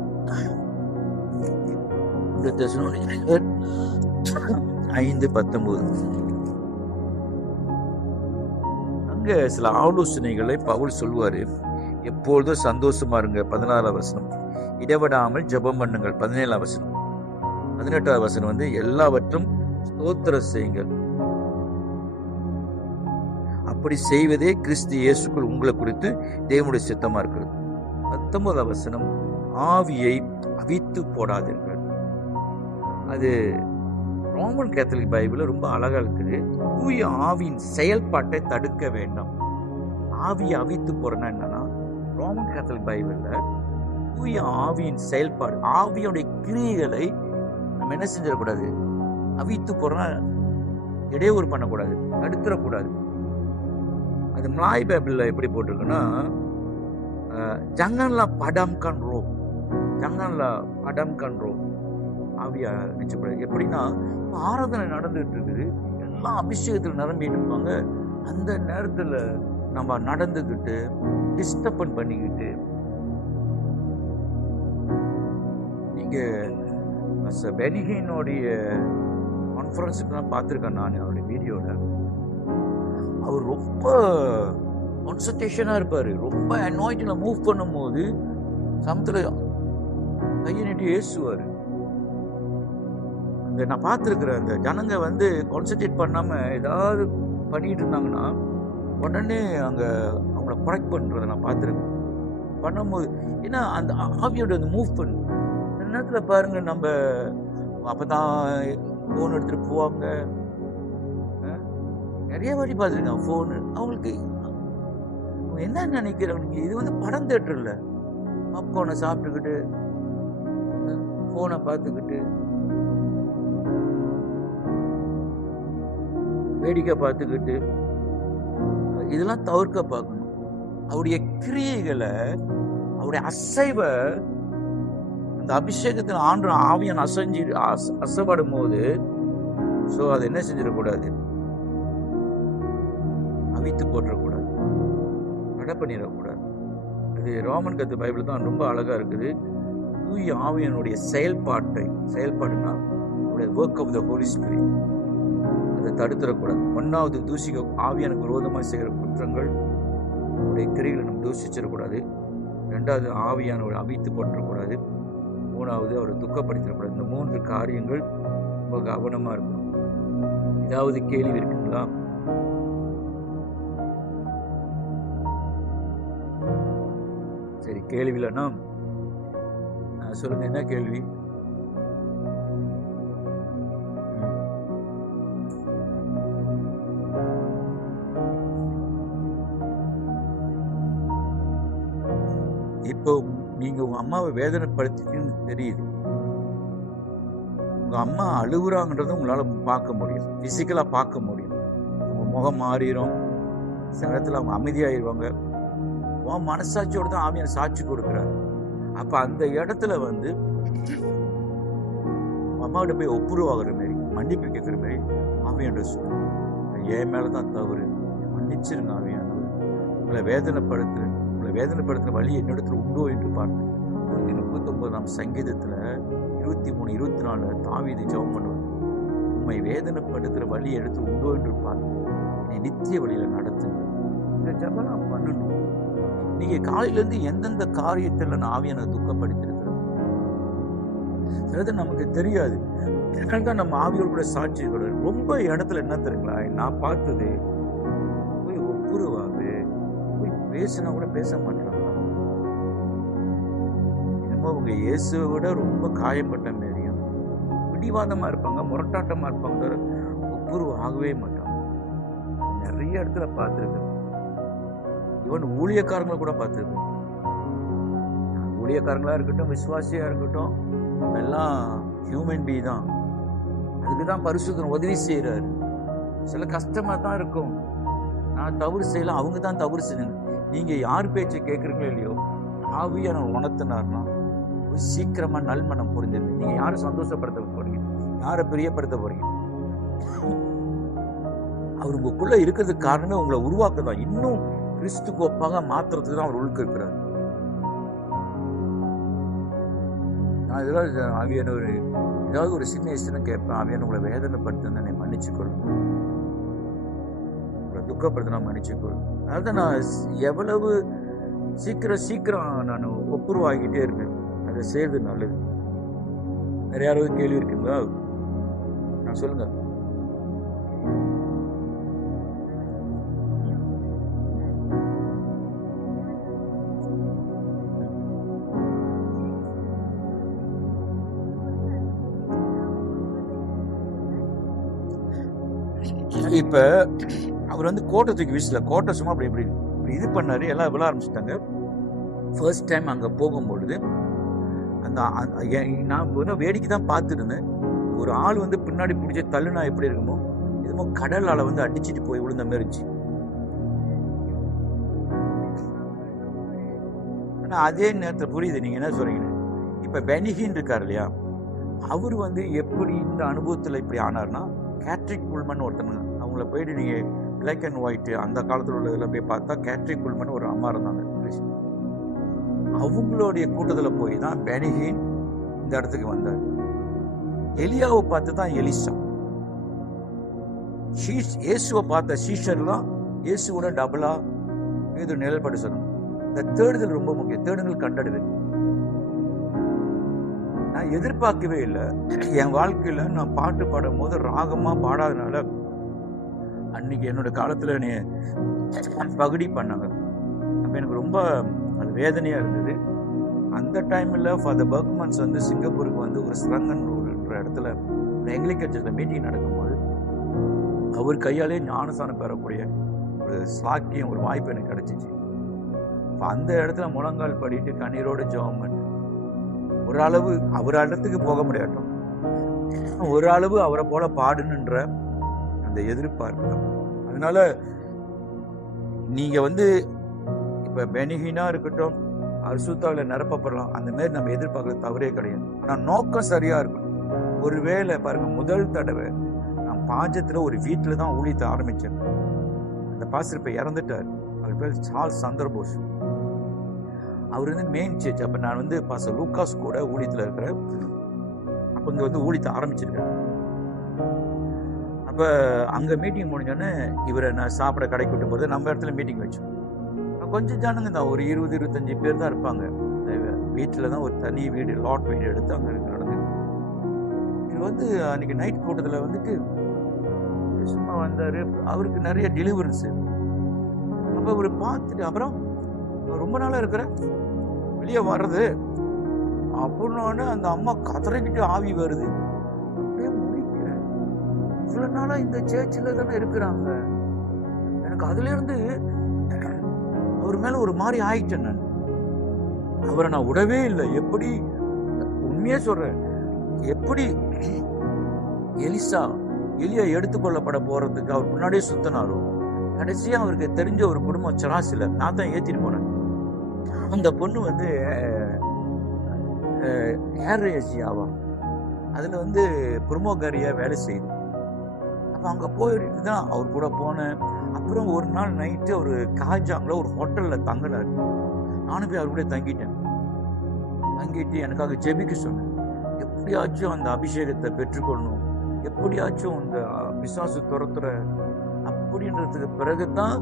1 தெசலோனிக்கேயர் 5:19. அங்க சில ஆலோசனைகளை பவுல் சொல்லுவாரு. எப்பொழுதும் சந்தோஷமா இருங்க 16ஆம் வசனம். இடைவிடாமல் ஜெபம் பண்ணுங்கள் 17ஆம் வசனம். 18ஆம் வசனம் எல்லாவற்றும் ஸ்தோத்திரம் செய்யுங்கள், அப்படி செய்வதே கிறிஸ்து இயேசுக்குள் உங்களை குறித்து தேவனுடைய சித்தமா இருக்கிறது. 19ஆம் வசனம், ஆவியை அவித்து போடாதீர்கள். அது ரோமன் கேத்தலிக் பைபிள் ரொம்ப அழகா இருக்குது. தூய ஆவியின் செயல்பாட்டை தடுக்க வேண்டாம். ஆவியை அவித்து போறனா என்னன்னா, ரோமன் கேத்தலிக் பைபிள்ல தூய ஆவியின் செயல்பாடு, ஆவியோடைய கிரியைகளை நம்ம என்ன செஞ்சிடக்கூடாது, அவித்து போறனா இடையூறு பண்ணக்கூடாது, தடுத்துடக்கூடாது. அது மலாய் பைபிள்ல எப்படி போட்டிருக்குன்னா, ஜங்கன்லா படம் கண்ட்ரோ, ஜங்கன்லா படம் கண்ட்ரோ, ஆவியா நிச்சயப்படாது. எப்படின்னா, ஆராதனை நடந்துட்டு இருக்குது, எல்லாம் அபிஷேகத்தில் நிரம்பிட்டு இருப்பாங்க, அந்த நேரத்துல நம்ம நடந்துக்கிட்டு டிஸ்டர்பன் பண்ணிக்கிட்டு, நீங்க பெனிஹினுடைய கான்ஃபரன்ஸுக்குலாம் பார்த்துருக்கேன் நான், அவருடைய வீடியோவில். அவர் ரொம்ப கான்சன்ட்ரேஷனாக இருப்பார், ரொம்ப அனாயிட்டில் மூவ் பண்ணும்போது சமத்துல கையை நீட்டி ஏசுவார். அந்த நான் பார்த்துருக்குறேன், அந்த ஜனங்க கான்சன்ட்ரேட் பண்ணாமல் ஏதாவது பண்ணிட்டு இருந்தாங்கன்னா உடனே அங்கே அவங்கள கரெக்ட் பண்ணுறதை நான் பார்த்துருக்கேன். பண்ணும்போது ஏன்னா அந்த ஆவியோட அந்த மூவ் பண்ணு அந்த நேரத்தில் பாருங்க, நம்ம அப்போ தான் ஃபோன் எடுத்துகிட்டு போவாங்க. நிறைய வாட்டி பார்த்துருக்கேன் ஃபோனு. அவங்களுக்கு அவங்க என்ன நினைக்கிறாங்க, இது படம் தேட்டர் இல்லை, பாப்கார்னை சாப்பிட்டுக்கிட்டு ஃபோனை பார்த்துக்கிட்டு வேடிக்கை பார்த்துக்கிட்டு இதெல்லாம் தவிர்க்க பார்க்கணும். அவருடைய கிரியைகளை, அவருடைய அசைவ, அந்த அபிஷேகத்தில் ஆண்டு ஆவியான் அசைப்படும் போது அதை என்ன செஞ்சிடக்கூடாது, அவித்து போட்டுறக்கூடாது, தடை பண்ணிடக்கூடாது. அது ரோமன் கத்து பைபிள் தான் ரொம்ப அழகா இருக்குது. தூய ஆவியனுடைய செயல்பாடுனா work of the Holy Spirit, அதை தடுத்துடக்கூடாது. ஒன்னாவது தூசிக்க ஆவியானுக்கு விரோதமாக செய்கிற குற்றங்கள், அவருடைய கிரிகளை நம்ம தூசிச்சிடக்கூடாது. ரெண்டாவது ஆவியானவரை அவித்து போட்டுறக்கூடாது. மூணாவது அவரை துக்கப்படுத்திடக்கூடாது. இந்த 3 காரியங்கள் ரொம்ப கவனமா இருக்கும். ஏதாவது கேள்வி இருக்குங்களா? சரி, கேள்வி இல்லைன்னா சொல்லுங்க, என்ன கேள்வி? இப்போ நீங்க உங்க அம்மாவை வேதனைப்படுத்திட்டீங்கன்னு தெரியுது. உங்க அம்மா அழுகுறாங்கன்றத உங்களால பார்க்க முடியும், பிசிக்கலா பார்க்க முடியும். உங்க முகம் மாறிடும், சில இடத்துல அவங்க அமைதியாயிருவாங்க. உன் மனசாட்சியோட தான் ஆவியான சாட்சி கொடுக்குறாரு. அப்ப அந்த இடத்துல வந்து அம்மாவிட்ட போய் ஒப்புரவாகிற மாதிரி, மன்னிப்பு கேட்கிற மாதிரி ஆவியானவர் சொல்லுங்க, என் மேலதான் தவறு, மன்னிச்சிருங்க ஆவியானவர், உங்களை வேதனைப்படுத்துற வழி என்னிடத்துல உண்டோ என்று பார்த்தேன். 39ஆம் சங்கீதத்துல 23, 24 தாவீது ஜெபம் பண்ணுவார். உண்மை வேதனைப்படுத்துற வழி எடுத்து உண்டோ என்று பார்த்தேன், என்னை நித்திய வழியில நடத்துங்க. இந்த ஜெபம் நான் பண்ணணும். நீங்க காலையில இருந்து எந்தெந்த காரியத்துல நான் ஆவியான துக்கப்படுத்திருக்கிறேன், சிலது நமக்கு தெரியாது. தான் நம்ம ஆவியோடு கூட சாட்சி ரொம்ப இடத்துல என்ன தெரியுங்களா, நான் பார்த்தது போய் ஒப்புரவாகு, போய் பேசினா கூட பேச மாட்டாங்க. என்னமோ அவங்க இயேசுவை விட ரொம்ப காயப்பட்ட மாதிரியும் பிடிவாதமா இருப்பாங்க, முரட்டாட்டமா இருப்பாங்க, ஒப்புரவு ஆகவே மாட்டாங்க. நிறைய இடத்துல பார்த்துருக்கேன். இவன் ஊழியக்காரங்களை கூட பார்த்துருக்கேன். ஊழியக்காரங்களா இருக்கட்டும், விசுவாசியா இருக்கட்டும், எல்லாம் ஹியூமன் பீ தான். அதுக்குதான் பரிசுத்தர் உதவி செய்யறாரு. சில கஷ்டமா தான் இருக்கும், நான் தவறு செய்யலாம், அவங்க தான் தவறு செய்யணும். நீங்க யார் பேச்சை கேட்கறீங்களோ இல்லையோ, ஆவியான உணர்த்தினார்னா சீக்கிரமா நல்மனம் புரிஞ்சிருக்கு. நீங்க யாரை சந்தோஷப்படுத்த போறீங்க, யாரை பிரியப்படுத்த போறீங்க? அவர் உங்களுக்குள்ள இருக்கிறதுக்கு காரணமே உங்களை உருவாக்குதான், இன்னும் கிறிஸ்து கோப்பாக மாத்துறதுக்கு தான் அவர் உழுக்க இருக்கிறார். நான் இதெல்லாம் ஆவியான ஏதாவது ஒரு சின்ன விஷயம் கேட்பேன், ஆவியான உங்களை வேதனைப்படுத்தினா என்னை மன்னிச்சுக்கொள்ளும், உங்களை துக்கப்படுத்தினா மன்னிச்சுக்கொள்ளும். அதான் நான் எவ்வளவு சீக்கிரம் நான் ஒப்புரவாகிட்டே இருக்கேன். அதை செய்வது நல்லது. வேற யாராவது கேள்வி இருக்குங்களா? நான் சொல்லுங்க. இப்ப அவர் வந்து கோட்டை தூக்கி வீசல, கோட்டை சும்மா அப்படி இப்படி இது பண்ணாரு, எல்லாம் விழ ஆரம்பிச்சுட்டாங்க. ஃபர்ஸ்ட் டைம் அங்க போகும்பொழுது அந்த நான் வேடிக்கை தான் பார்த்துருந்தேன். ஒரு ஆள் வந்து பின்னாடி பிடிச்ச தள்ளுனா எப்படி இருக்குமோ, இதுமோ கடல் ஆளை வந்து அடிச்சுட்டு போய் விழுந்த மாதிரி இருந்துச்சு. ஆனா அதே நேரத்தில் புரியுது நீங்க என்ன சொல்றீங்கன்னு. இப்ப பெனிஹின் இருக்காரு இல்லையா, அவர் வந்து எப்படி இந்த அனுபவத்துல இப்படி ஆனார்னா, கேட்ரிக் புல்மன் ஒருத்தனுங்க, அவங்கள போயிட்டு நீங்க பிளாக் அண்ட் ஒயிட் அந்த காலத்தில் உள்ளதில் போய் பார்த்தா கேட்ரிக் புல்மன் ஒரு அம்மா இருந்தாங்க, அவங்களுடைய கூட்டத்தில் போய் தான் பெனிஹின் இந்த இடத்துக்கு வந்தார். எலியாவை பார்த்து தான் எலிசா, இயேசுவை பார்த்த சீஷர்லாம் இயேசுவோட டபுளா இது நிழல்பட்டு சொல்லணும். இந்த தேடுதல் ரொம்ப முக்கியம், தேடுதல் கண்டடுதல். நான் எதிர்பார்க்கவே இல்லை. என் வாழ்க்கையில நான் பாட்டு பாடும் போது ராகமா பாடாதனால அன்னைக்கு என்னோட காலத்துல என்னைய பகுடி பண்ணாங்க. அப்ப எனக்கு ரொம்ப அது வேதனையா இருந்தது. அந்த டைம்ல ஃபாதர் பர்க்மன்ஸ் வந்து சிங்கப்பூருக்கு வந்து ஒரு ஸ்ரங்கன்ன்ற இடத்துல எங்கிலிக்கன் சர்ச்சில் மீட்டிங் நடக்கும்போது அவர் கையாலே ஞானஸ்தானம் பெறக்கூடிய ஒரு சாக்கியம், ஒரு வாய்ப்பு எனக்கு கிடைச்சிச்சு. அந்த இடத்துல முழங்கால் படிட்டு கண்ணீரோடு ஜெபம் பண்ணி, ஒரு அளவு அவர் இடத்துக்கு போக முடியாட்டும், ஒரு அளவு அவரை போல பாடுன்ற அந்த எதிர்பார்ப்பு. அதனால நீங்க வந்து இப்ப பெனிஹினா இருக்கட்டும், அசுத்தாவில் நிரப்பப்படலாம், அந்த மாதிரி நம்ம எதிர்பார்க்கறது தவறே கிடையாது. ஆனா நோக்கம் சரியா இருக்கணும். ஒருவேளை பாருங்க, முதல் தடவை நான் பாஞ்சத்துல ஒரு வீட்டுல தான் ஊழியத்தை ஆரம்பிச்சேன். அந்த பாஸ்டர் இப்ப இறந்துட்டார். அவர் பேர் சார்ல்ஸ் சந்திரபோஸ். அவர் வந்து மெயின் சர்ச். அப்ப நான் வந்து பாஸ்டர் லூகாஸ் கூட ஊழியத்துல இருக்கிறேன். அப்ப இங்க வந்து ஊழியத்தை ஆரம்பிச்சிருக்கேன். அப்ப அங்க மீட்டிங் முடிஞ்சோடனே இவரை நான் சாப்பிட கடைக்கு விட்டு போறது, நம்ம இடத்துல மீட்டிங் வச்சோம். கொஞ்சம் ஜனங்க தான், ஒரு 20-25 பேர் தான் இருப்பாங்க. வீட்டுல தான் ஒரு தனி வீடு, லாட் வீடு எடுத்து அங்க நடந்து. இது வந்து அன்னைக்கு நைட் கூட்டத்துல வந்துட்டு சும்மா வந்தாரு. அவருக்கு நிறைய டெலிவரன்ஸ். அப்ப இவரு பார்த்துட்டு, அப்புறம் ரொம்ப நாளா இருக்கிற வெளியே வர்றது அப்படின்னு அந்த அம்மா கதறிக்கிட்டு ஆவி வருது. அப்படியே முடிக்கிறேன். இவ்வளவு நாளா இந்த சேர்ச்சில் தானே இருக்கிறாங்க. எனக்கு அதுல இருந்து அவர் மேல ஒரு மாதிரி ஆயிட்டேன். நான் அவரை நான் விடவே இல்லை. எப்படி, உண்மையே சொல்றேன், எப்படி எலியா எடுத்துக்கொள்ளப்பட போறதுக்கு அவர் முன்னாடியே சுத்தினாரோ, கடைசியா அவருக்கு தெரிஞ்ச ஒரு குடும்பம் சராசில நான் தான் ஏத்திட்டு போனேன். அந்த பொண்ணு வந்து ஏர் ஏசியாவா அதுல புரோமோகாரியா வேலை செய்யுது. அப்ப அங்க போயிட்டு தான் அவர் கூட போனேன். அப்புறம் ஒரு நாள் நைட்டு ஒரு காஜாங்ல ஒரு ஹோட்டல்ல தங்கினாரு. நானும் போய் அவர் கூட தங்கிட்டேன். தங்கிட்டு எனக்காக ஜெபிக்க சொன்னேன். எப்படியாச்சும் அந்த அபிஷேகத்தை பெற்றுக்கொள்ளணும், எப்படியாச்சும் அந்த பிசாசு துரத்துற அப்படின்றதுக்கு பிறகுதான்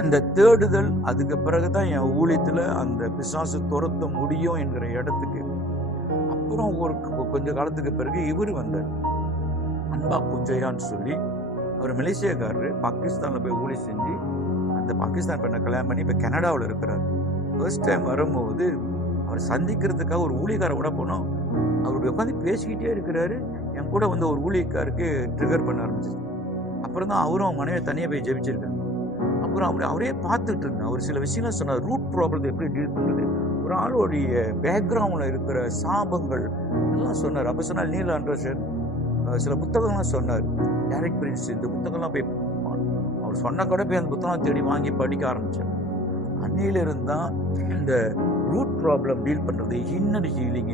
அந்த தேடுதல், அதுக்கு பிறகுதான் என் ஊழியத்துல அந்த பிசாசு துரத்த முடியும் என்கிற இடத்துக்கு. அப்புறம் கொஞ்ச காலத்துக்கு பிறகு இவர் வந்தார், அன்பா புஜையான்னு சொல்லி. அவர் மலேசியாக்காரரு, பாகிஸ்தான்ல போய் ஊழி செஞ்சு அந்த பாகிஸ்தான் பெண்ணை கல்யாணம் பண்ணி இப்ப கனடாவில் இருக்கிறார். ஃபர்ஸ்ட் டைம் வரும்போது அவர் சந்திக்கிறதுக்காக ஒரு ஊழியக்கார கூட போனோம். அவருடைய உட்காந்து பேசிக்கிட்டே இருக்கிறாரு. என் கூட ஒரு ஊழியக்காருக்கு ட்ரிகர் பண்ண ஆரம்பிச்சிச்சு. அப்புறம் தான் அவரும் மனைவியை தனியாக போய் ஜெபிச்சிருக்காங்க. அப்புறம் அவரே பார்த்துட்டு இருந்தேன். அவர் சில விஷயங்கள் சொன்னார். ரூட் ப்ராப்ளத்தை எப்படி டீல் பண்ணுறது, ஒரு ஆளுடைய பேக்ரவுண்டில் இருக்கிற சாபங்கள் எல்லாம் சொன்னார். அப்போ சொன்னால் நீல் ஆண்டர்சன் சில புத்தகங்கள்லாம் சொன்னார். டேரக்ட் பிரின்ஸ் இந்த புத்தகம்லாம் போய் அவர் சொன்ன கூட போய் அந்த புத்தகம் தேடி வாங்கி படிக்க ஆரம்பித்தேன். அன்னையிலிருந்து தான் இந்த ரூட் ப்ராப்ளம் டீல் பண்ணுறது, இன்னர் ஹீலிங்,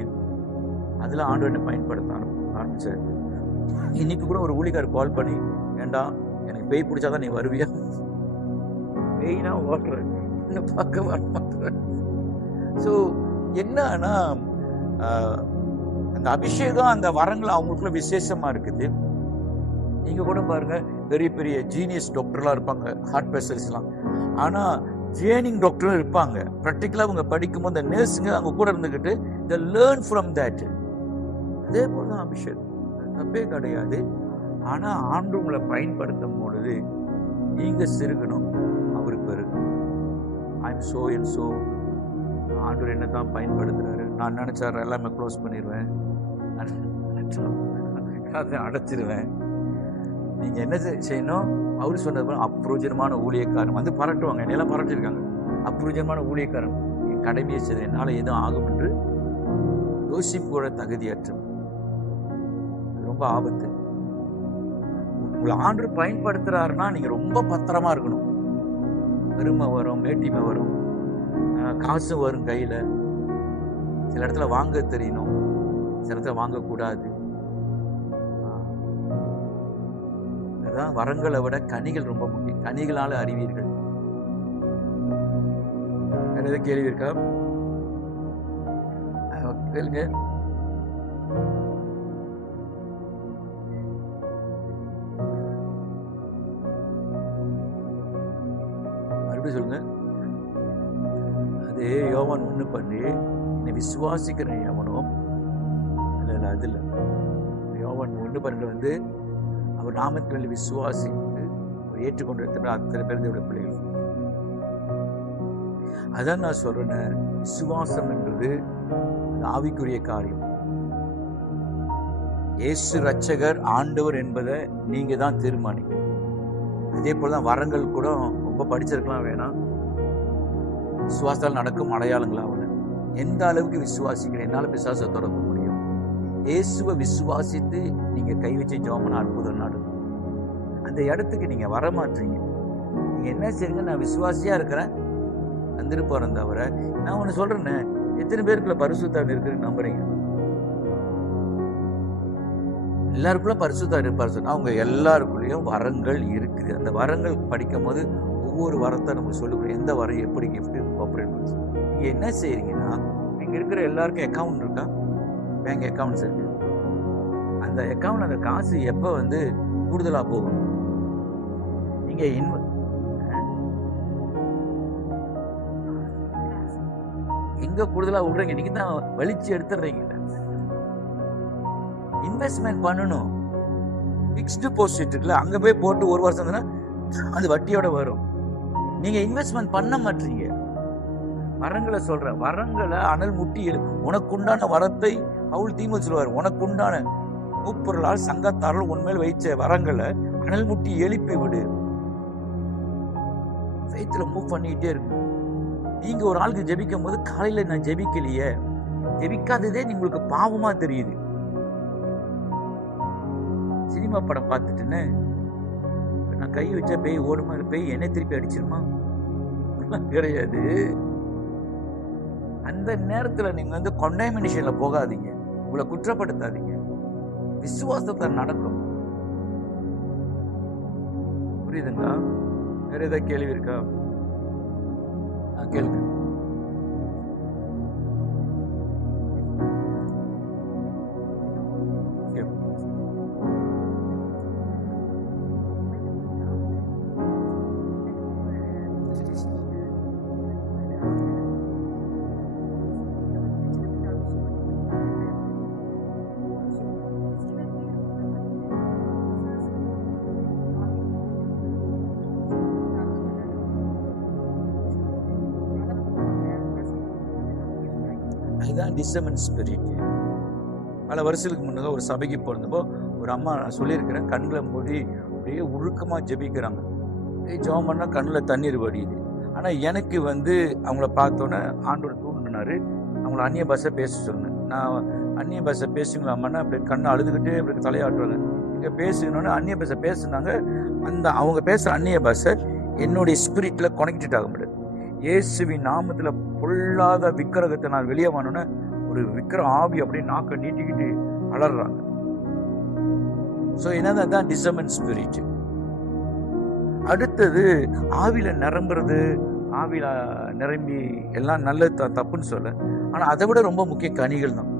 அதில் ஆண்டவனை பயன்படுத்த ஆரம்பித்தார். இன்னைக்கு கூட ஒரு ஊழியக்காரர் கால் பண்ணி, ஏண்டா எனக்கு பேய் பிடிச்சாதான் நீ வருவியா, பேய்னா ஓட்டுறேன், என்ன பார்க்க வரமாட்டேன். ஸோ என்னன்னா அந்த அபிஷேகம், அந்த வரங்கள் அவங்களுக்குள்ள விசேஷமா இருக்குது. நீங்க கூட பாருங்க, பெரிய பெரிய ஜீனியஸ் டாக்டர்லாம் இருப்பாங்க, ஹார்ட் ஸ்பெஷலிஸ்ட்லாம். ஆனா ட்ரைனிங் டாக்டரும் இருப்பாங்க. ப்ராக்டிக்கலா அவங்க படிக்கும்போது அந்த நர்ஸுங்க அவங்க கூட இருந்துக்கிட்டு they learn from that. அதே போலதான் அபிஷேகம், தப்பே கிடையாது. ஆனா ஆண்டு உங்களை பயன்படுத்தும் பொழுது நீங்க சிறுகணும், அவருக்கு பெருகணும். ஐம் சோ அண்ட் சோ, ஆண்டவர் என்ன தான் பயன்படுத்துறாரு. நான் நினைச்சாரு எல்லாமே க்ளோஸ் பண்ணிடுவேன், அதை அடைச்சிருவேன். நீங்க என்ன செய்யணும், அவரு சொன்னது அப்ரோஜனமான ஊழியக்காரன் பரட்டுவாங்க. என்னெல்லாம் பரட்டிருக்காங்க. அப்ரோஜனமான ஊழியக்காரன், என் கடமையை செய்த என்னால எதுவும் ஆகும் என்று யோசிப்போட தகுதியற்ற, ரொம்ப ஆபத்து. உங்களை ஆண்டு பயன்படுத்துறாருன்னா நீங்க ரொம்ப பத்திரமா இருக்கணும். பெருமை வரும், மேட்டிமை வரும், காசு வரும் கையில. சில இடத்துல வாங்க தெரியணும், சில இடத்துல வாங்கக்கூடாது. அதான் வரங்களை விட கனிகள் ரொம்ப முக்கியம். கனிகளால அறிவீர்கள். ஏதாவது கேள்வி இருக்கா? கேளுங்க. மறுபடியும் சொல்லுங்க. அதே யோவான் 1:12, என்னை விசுவாசிக்கிறேன் எவனும், இல்ல அது இல்லை. யோவான் 1:12 அவர் நாமத்தில் விசுவாசித்து அவர் ஏற்றுக்கொண்டு அத்தனை பேர் தேவனுடைய பிள்ளைகள். அதான் நான் சொல்றேன், விசுவாசம் என்பது ஆவிக்குரிய காரியம். இயேசு ரட்சகர் ஆண்டவர் என்பதை நீங்க தான் தீர்மானிக்கணும். அதே போலதான் வரங்கள் கூட ரொம்ப படிச்சிருக்கலாம் வேணாம், விசுவாசத்தால் நடக்கும் அடையாளங்களாக எந்த அளவுக்கு விசுவாசிக்கிறேன், என்னால பிசாசை தொடர்பு முடியும். இயேசுவை விசுவாசித்து நீங்க கை வச்சு ஜெபம் அற்புதம் நடக்கும். அந்த இடத்துக்கு நீங்க வரமாட்டீங்க. நீங்க என்ன செய்யுங்க, நான் விசுவாசியா இருக்கிறேன் வந்திருப்போம். தவிர நான் ஒண்ணு சொல்றேன்னு, எத்தனை பேருக்குள்ள பரிசுத்தாவின் இருக்குன்னு நம்புறீங்க? எல்லாருக்குள்ள பரிசுத்தாவின் இருப்பார். அவங்க எல்லாருக்குள்ளேயும் வரங்கள் இருக்குது. அந்த வரங்கள் படிக்கும் போது ஒவ்வொரு வரத்தை நமக்கு சொல்லிக் எந்த வரம் எப்படி கிஃப்ட் ஆப்ரேட் பண்ணி. நீங்க என்ன செய்யறீங்கன்னா, இங்க இருக்கிற எல்லாருக்கும் அக்கௌண்ட் இருக்கா, பேங்க் அக்கௌண்ட்ஸ் இருக்கு. அந்த அக்கௌண்ட், அந்த காசு எப்ப கூடுதலா போகும், நீங்க எங்க கூடுதலா விடுறீங்க, நீங்க தான் வலிச்சு எடுத்துடுறீங்க. இன்வெஸ்ட்மெண்ட் பண்ணணும். பிக்ஸ்ட் டெபாசிட் இருக்குல்ல, அங்க போய் போட்டு ஒரு வருஷம் அது வட்டியோட வரும். நீங்க இன்வெஸ்ட்மெண்ட் பண்ண மாட்டீங்க. வரங்களை சொல்றேன். வரங்களை அனல் முட்டி உனக்குண்டான வரத்தை பவுல் தீமோத்தேயுவுக்கு சொல்லுவார். உனக்குண்டான மூப்பொருளால் சங்கத்தாரால் உன்மேல் வைச்ச வரங்களை அனல் முட்டி எழுப்பி விடு. ஃபெய்த்ல மூவ் பண்ணிட்டே இருக்கும். நீங்க ஒரு ஆளுக்கு ஜெபிக்கும் போது காலையில நான் ஜெபிக்கலையே, ஜெபிக்காததே உங்களுக்கு பாவமா தெரியுது. சினிமா படம் பார்த்துட்டுன்னு நான் கை வச்சா பேய் ஓடுமா, பேய் என்ன திருப்பி அடிச்சிருமா? கிடையாது. அந்த நேரத்துல நீங்க வந்து கண்டாமினேஷன்ல போகாதீங்க, உங்களை குற்றப்படுத்தாதீங்க. விசுவாசத்தை நடக்கும். புரியுதுங்களா? வேற ஏதாவது கேள்வி இருக்கா? கேளுங்க. அதுதான் டிசமன் ஸ்பிரிட். பல வருஷத்துக்கு முன்னாக ஒரு சபைக்கு போனப்போ ஒரு அம்மா, நான் சொல்லியிருக்கிறேன், கண்களை மூடி அப்படியே உருக்கமா ஜெபிக்கிறாங்க. ஜெபம் பண்ணா கண்ணில் தண்ணீர் வடியுது. ஆனால் எனக்கு வந்து அவங்கள பார்த்தோன்னே ஆண்டவர் தூண்டினாரு, அவங்கள அந்நிய பாஷை பேச சொன்னேன். நான் அந்நிய பாஷை பேசுங்களா அம்மானா அப்படி கண்ணை அழுதுகிட்டே அப்படி தலையாட்டுவாங்க. இங்கே பேசுகணுன்னு அந்நிய பாஷை பேசுனாங்க. அந்த அவங்க பேசுகிற அந்நிய பாஷை என்னுடைய ஸ்பிரிட்ல கனெக்டட் ஆக முடியாது. இயேசுவின் நாமத்துல பொல்லாத விக்கிரகத்தை நான் வெளியே வானோன்னு ஒரு விக்கிர ஆவி அப்படியே நாக்க நீட்டிக்கிட்டு அலறாங்க. ஸோ என்னதான் டிசமன் ஸ்பிரிட். அடுத்தது ஆவில நிரம்புறது, ஆவில நிரம்பி எல்லாம் நல்லது தப்புன்னு சொல்ல, ஆனா அதை விட ரொம்ப முக்கிய கனிகள் தான்.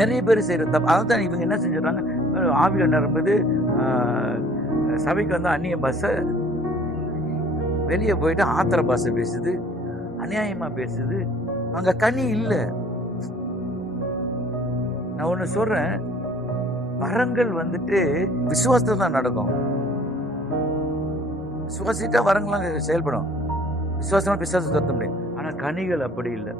நிறைய பேர் செய்யற தப்பு. அதான் இவங்க என்ன செஞ்சிடறாங்க, ஆவில நிரம்புது, சபைக்கு வந்து அந்நிய பாஷை, வெளியே போயிட்டு ஆத்திர பாஷை பேசுது, அநியாயமா பேசுது, அங்க கனி இல்லை. நான் ஒண்ணு சொல்றேன், வரங்கள் வந்துட்டு விசுவாசத்துல தான் நடக்கும். விசுவாசிட்டா வரங்களாம் செயல்படும். விசுவாசமா பிசாசு துரத்த முடியும். ஆனா கனிகள் அப்படி இல்லை.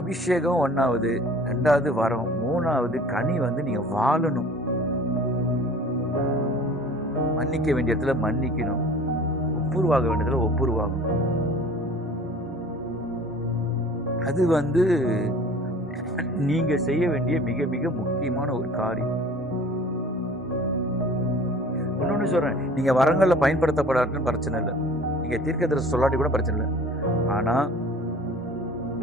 அபிஷேகம் 1வது, 2வது வரம், 3வது கனி வந்து நீங்க வாழணும். மன்னிக்க வேண்டிய இடத்துல மன்னிக்கணும், ஒப்புருவாக வேண்டியதுல ஒப்புருவாகணும். அது வந்து நீங்க செய்ய வேண்டிய மிக மிக முக்கியமான ஒரு காரியம். இன்னொன்னு சொல்றேன், நீங்க வரங்கள்ல பயன்படுத்தப்படாதுன்னு பிரச்சனை இல்லை, நீங்க தீர்க்கதரிசி சொல்லாட்டி கூட பிரச்சனை இல்லை. ஆனா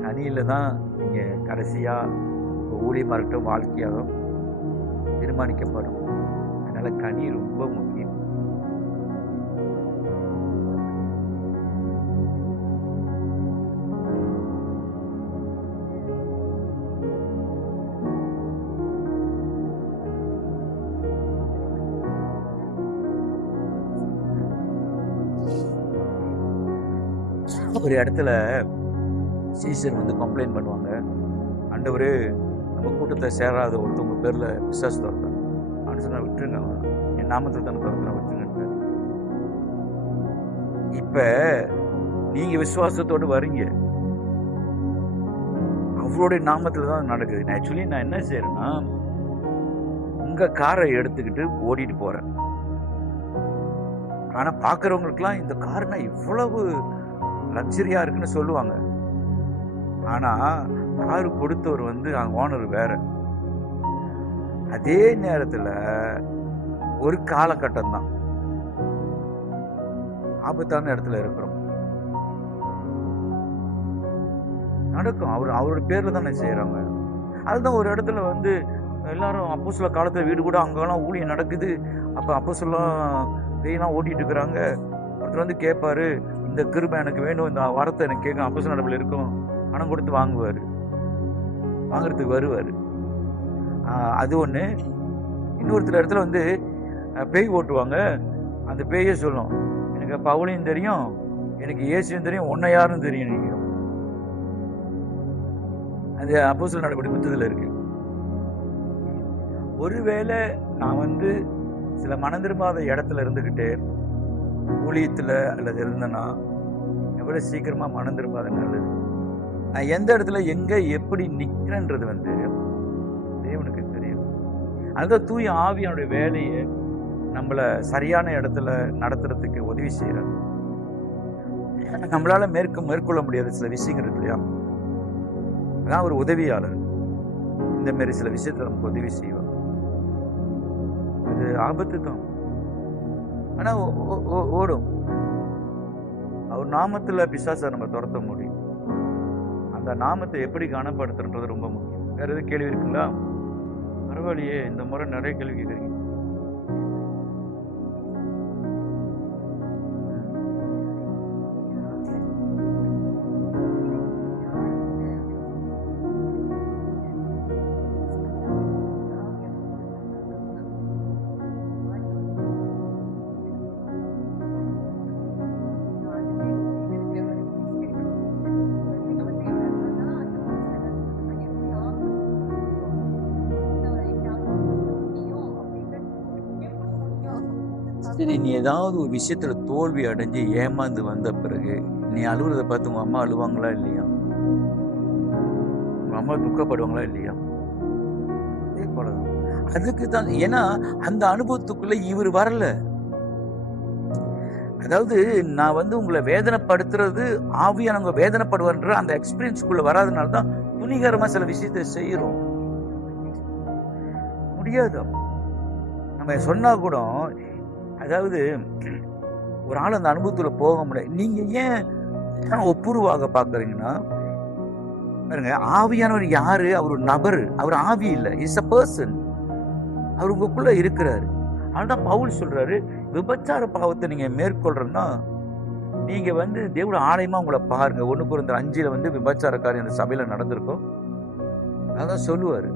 கனியில தான் நீங்க கடைசியா ஊழியமா இருக்கட்டும், வாழ்க்கையாக தீர்மானிக்கப்படும். அதனால கனி ரொம்ப முக்கியம். ஒரு இடத்துல சீசர் வந்து கம்ப்ளைண்ட் பண்ணுவாங்க, ஆண்டவரே நம்ம கூட்டத்தை சேராத ஒருத்தவங்க பேர்ல விசுவாசம் தரேன் அப்படின்னு சொன்னா விட்டுருங்க, என் நாமத்தை தானே தரேன் விட்டுருங்க. இப்ப நீங்க விசுவாசத்தோடு வரீங்க, அவருடைய நாமத்துல தான் நடக்குது. ஆக்சுவலி நான் என்ன செய்யறேன்னா, உங்க காரை எடுத்துக்கிட்டு ஓடிட்டு போறேன். ஆனா பாக்குறவங்களுக்குலாம் இந்த கார்னா இவ்வளவு லக்ஸரியா இருக்குன்னு சொல்லுவாங்க. ஆனா காரு கொடுத்தவர் வந்து ஓனர் வேற. அதே நேரத்துல ஒரு காலகட்டம் தான் ஆபத்தான இடத்துல இருக்கிறோம். நடக்கும், அவரோட பேர்ல தானே செய்யறாங்க. அதுதான் ஒரு இடத்துல வந்து எல்லாரும் அப்போஸ்தல காலத்துல வீடு கூட அங்கெல்லாம் ஊழியம் நடக்குது. அப்ப அப்போஸ்தலன் பேயெல்லாம் ஓட்டிட்டு இருக்கிறாங்க. ஒருத்தர் வந்து கேட்பாரு, இந்த கிருபை எனக்கு வேணும், இந்த வரத்தை எனக்கு கேட்கும். அப்போஸ்தல நடப்பில் இருக்கும், பணம் கொடுத்து வாங்குவாரு, வாங்குறதுக்கு வருவாரு. அது ஒண்ணு. இன்னொருத்தர் இடத்துல வந்து பேய் ஓட்டுவாங்க. அந்த பேயே சொல்லும், எனக்கு பவுலையும் தெரியும், எனக்கு இயேசுவும் தெரியும், உன்னை யாரும் தெரியும். நீங்க அது அப்போஸ்தல நடபடி புத்தகத்துல இருக்கு. ஒருவேளை நான் வந்து சில மனம் திரும்பாத இடத்துல இருந்துகிட்டு ஊழியத்துல அல்லது இருந்தேன்னா எவ்வளவு சீக்கிரமா மனம் திரும்பாத நல்லது. நான் எந்த இடத்துல எங்க எப்படி நிக்கிறேன்றது தேவனுக்கு தெரியும். அதுதான் தூய ஆவியானுடைய வேலையை நம்மள சரியான இடத்துல நடத்துறதுக்கு உதவி செய்யறாரு. நம்மளால மேற்கொள்ள முடியாத சில விஷயங்கள் இருக்கு இல்லையா, அதான் ஒரு உதவியாளர் இந்த மாதிரி சில விஷயத்துல நமக்கு உதவி செய்வார். அது ஆபத்து தான், ஆனா ஓடும். அவர் நாமத்துல பிசாசை நம்ம துரத்த முடியும். அந்த நாமத்தை எப்படி கனப்படுத்துறது ரொம்ப முக்கியம். வேற எதுவும் கேள்வி இருக்குங்களா? பரவாயில்லையே, இந்த முறை நிறைய கேள்வி கேட்குறீங்க. சரி, நீ ஏதாவது ஒரு விஷயத்துல தோல்வி அடைஞ்சு ஏமாந்து வந்த பிறகு நீ அழுகுறத பார்த்து உங்க அம்மா அழுவாங்களா இல்லையா? உங்க அம்மா துக்கப்படுவாங்களா இல்லையா? அதே போலதான். அதுக்கு தான், ஏன்னா அந்த அனுபவத்துக்குள்ள இவர் வரல. அதாவது நான் உங்களை வேதனைப்படுத்துறது, ஆவியானவங்க வேதனைப்படுவார்ன்ற அந்த எக்ஸ்பீரியன்ஸ்குள்ள வராதனால தான் துணிகரமா சில விஷயத்தை செய்யறோம். முடியாது நம்ம சொன்னா கூட. அதாவது ஒரு ஆள் அந்த அனுபவத்துல போக முடியாது. நீங்க ஏன் ஒப்புருவாக பாக்குறீங்கன்னா பாருங்க, ஆவியானவர் யாரு? அவர் ஒரு நபர், அவர் ஆவி இல்லை, இஸ் அ பர்சன். அவர் உங்களுக்குள்ள இருக்கிறாரு. அதனால்தான் பவுல் சொல்றாரு, விபச்சார பாவத்தை நீங்க மேற்கொள்றன்னா நீங்க தேவட ஆலயமா உங்களை பாருங்க. 1 Corinthians 5 விபச்சாரக்காரி அந்த சபையில நடந்திருக்கும். அதான் சொல்லுவாரு.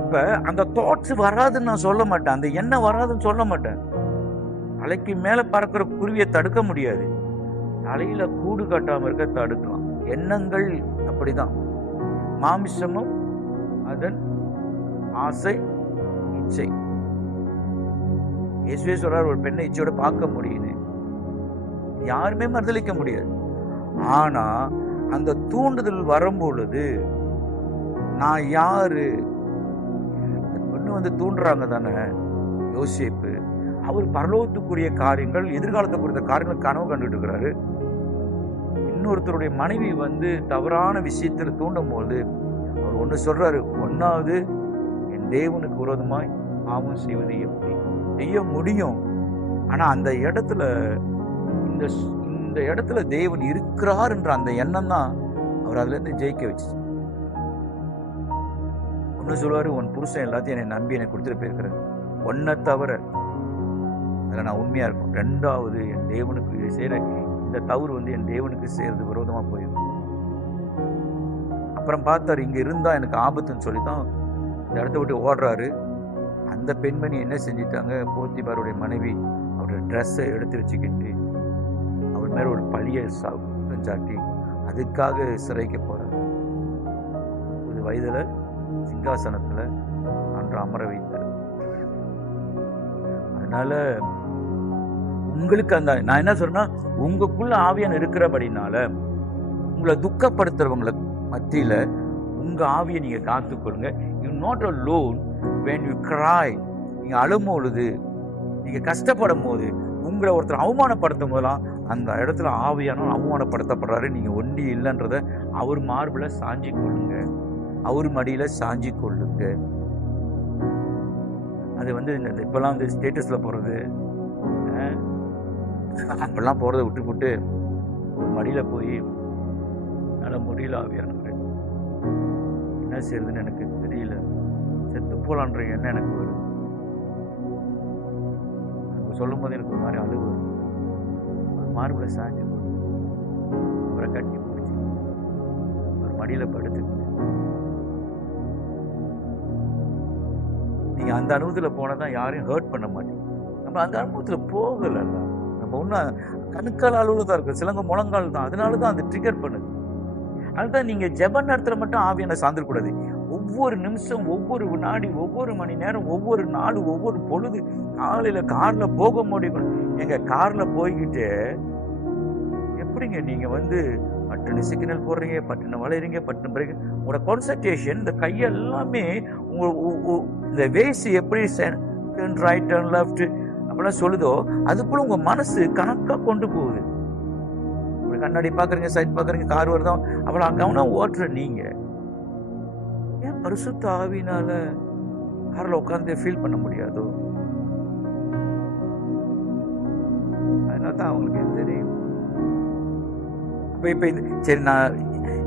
அப்ப அந்த தாட்ஸ் வராதுன்னு நான் சொல்ல மாட்டேன், அந்த எண்ணம் வராதுன்னு சொல்ல மாட்டேன். தலைக்கு மேல பறக்கிற குருவியை தடுக்க முடியாது, தலையில கூடு கட்டாம இருக்க தடுக்கலாம். எண்ணங்கள் அப்படிதான். மாமிசமும் அதன் ஆசை இச்சை. இயேசுவே சொல்றார், ஒரு பெண்ணை இச்சையோட பார்க்க முடியுது, யாருமே மறுதலிக்க முடியாது. ஆனா அந்த தூண்டுதல் வரும்பொழுது நான் யாரு? பொண்ணு தூண்டுறாங்க தானே. யோசேப்பு அவர் பரலோகத்துக்குரிய காரியங்கள், எதிர்காலத்தை குறித்த காரியங்கள் கனவு கண்டுட்டு இருக்கிறாரு. இன்னொருத்தருடைய மனைவி தவறான விஷயத்தில் தூண்டும் போது அவர் ஒண்ணு சொல்றாரு, ஒன்னாவது என் தேவனுக்கு விரோதமாய் பாவம் செய்வது எப்படி? செய்ய முடியும். ஆனா அந்த இடத்துல இந்த இடத்துல தேவன் இருக்கிறார் என்ற அந்த எண்ணம் தான் அவர் அதுல இருந்து ஜெயிக்க வச்சு. ஒன்னு சொல்லுவாரு, உன் புருஷன் எல்லாத்தையும் என்னை நம்பி என்னை கொடுத்துட்டு போயிருக்கிறார், ஒன்ன தவிர அதில் நான் உண்மையா இருக்கும். 2வது, என் தேவனுக்கு செய்யற இந்த தவறு என் தேவனுக்கு செய்யறது விரோதமா போயிடும். அப்புறம் பார்த்தாரு, இங்க இருந்தா எனக்கு ஆபத்துன்னு சொல்லித்தான் இந்த இடத்த விட்டு ஓடுறாரு. அந்த பெண்மணி என்ன செஞ்சிட்டாங்க, போத்திபாருடைய மனைவி அவருடைய ட்ரெஸ்ஸை எடுத்து வச்சுக்கிட்டு அவர் மேல ஒரு பழிய சாட்டி அதுக்காக சிறைக்க போறாரு. 30 வயதுல சிங்காசனத்துல அன்று அமர வைத்தார். அதனால உங்களுக்கு நான் என்ன சொல்றேன்னா, உங்களுக்குள்ள ஆவியான் இருக்கிறபடினால உங்களை துக்கப்படுத்துறவங்களை மத்தியில உங்க ஆவியை நீங்க காத்துக்கொள்ளுங்க. You not alone when you cry. நீங்க அழும்பொழுது, நீங்க கஷ்டப்படும் போது, உங்களை ஒருத்தர் அவமானப்படுத்தும் போதெல்லாம் அந்த இடத்துல ஆவியானவன் அவமானப்படுத்தப்படுறாரு, நீங்க ஒண்டி இல்லைன்றத அவர் மார்புல சாஞ்சி கொள்ளுங்க, அவர் மடியில சாஞ்சி கொள்ளுங்க. அது இப்பெல்லாம் ஸ்டேட்டஸ்ல போறது, அப்பெல்லாம் போறதை விட்டு ஒரு மடியில போய் நல்ல முடியல, ஆவியானவர் என்ன செய்யறதுன்னு எனக்கு தெரியல, செத்து போலான்ற எண்ணம் எனக்கு வருது. சொல்லும் போது எனக்கு ஒரு மாதிரி அழுவு, ஒரு மார்புல சாஞ்சி அவரை கட்டி பிடிச்சி ஒரு மடியில படுத்து. நீங்க அந்த அனுபவத்துல போனதான் யாரையும் ஹர்ட் பண்ண மாட்டீங்க. நம்ம அந்த அனுபவத்துல போகல, நம்ம ஒன்னும் கணுக்கால் அளவுல தான் இருக்கு, சிலங்க முழங்கால் தான். அதனாலதான் அந்த ட்ரிகர் பண்ணுது. அதுதான் நீங்க ஜெப நேரத்துல மட்டும் ஆவியான சார்ந்துடக்கூடாது. ஒவ்வொரு நிமிஷம், ஒவ்வொரு வினாடி, ஒவ்வொரு மணி நேரம், ஒவ்வொரு நாள், ஒவ்வொரு பொழுது, காலையில கார்ல போக முடியும். எங்க கார்ல போய்கிட்டு எப்படி எப்படிங்க நீங்க பட்டுன்னு சிக்னல் போடுறீங்க, பட்டுன்னு வளையறீங்க, பட்டுன்னு பிறகு உங்களோட கான்சன்ட்ரேஷன் இந்த கையெல்லாமே இந்த வேஸ் எப்படி டர்ன் ரைட் டர்ன் லெஃப்ட் அப்படிலாம் சொல்லுதோ அது போல உங்க மனசு கணக்கா கொண்டு போகுது. கண்ணாடி பாக்குறீங்க, சைட் பாக்குறீங்க, கார் வருதான், அவ்வளவு கவனம் ஓட்டுற நீங்க ஏன் பரிசுத்த ஆவியினால கார்ல உட்கார்ந்து ஃபீல் பண்ண முடியாதோ? அதனாலதான் அவங்களுக்கு தெரியும். இப்ப சரி,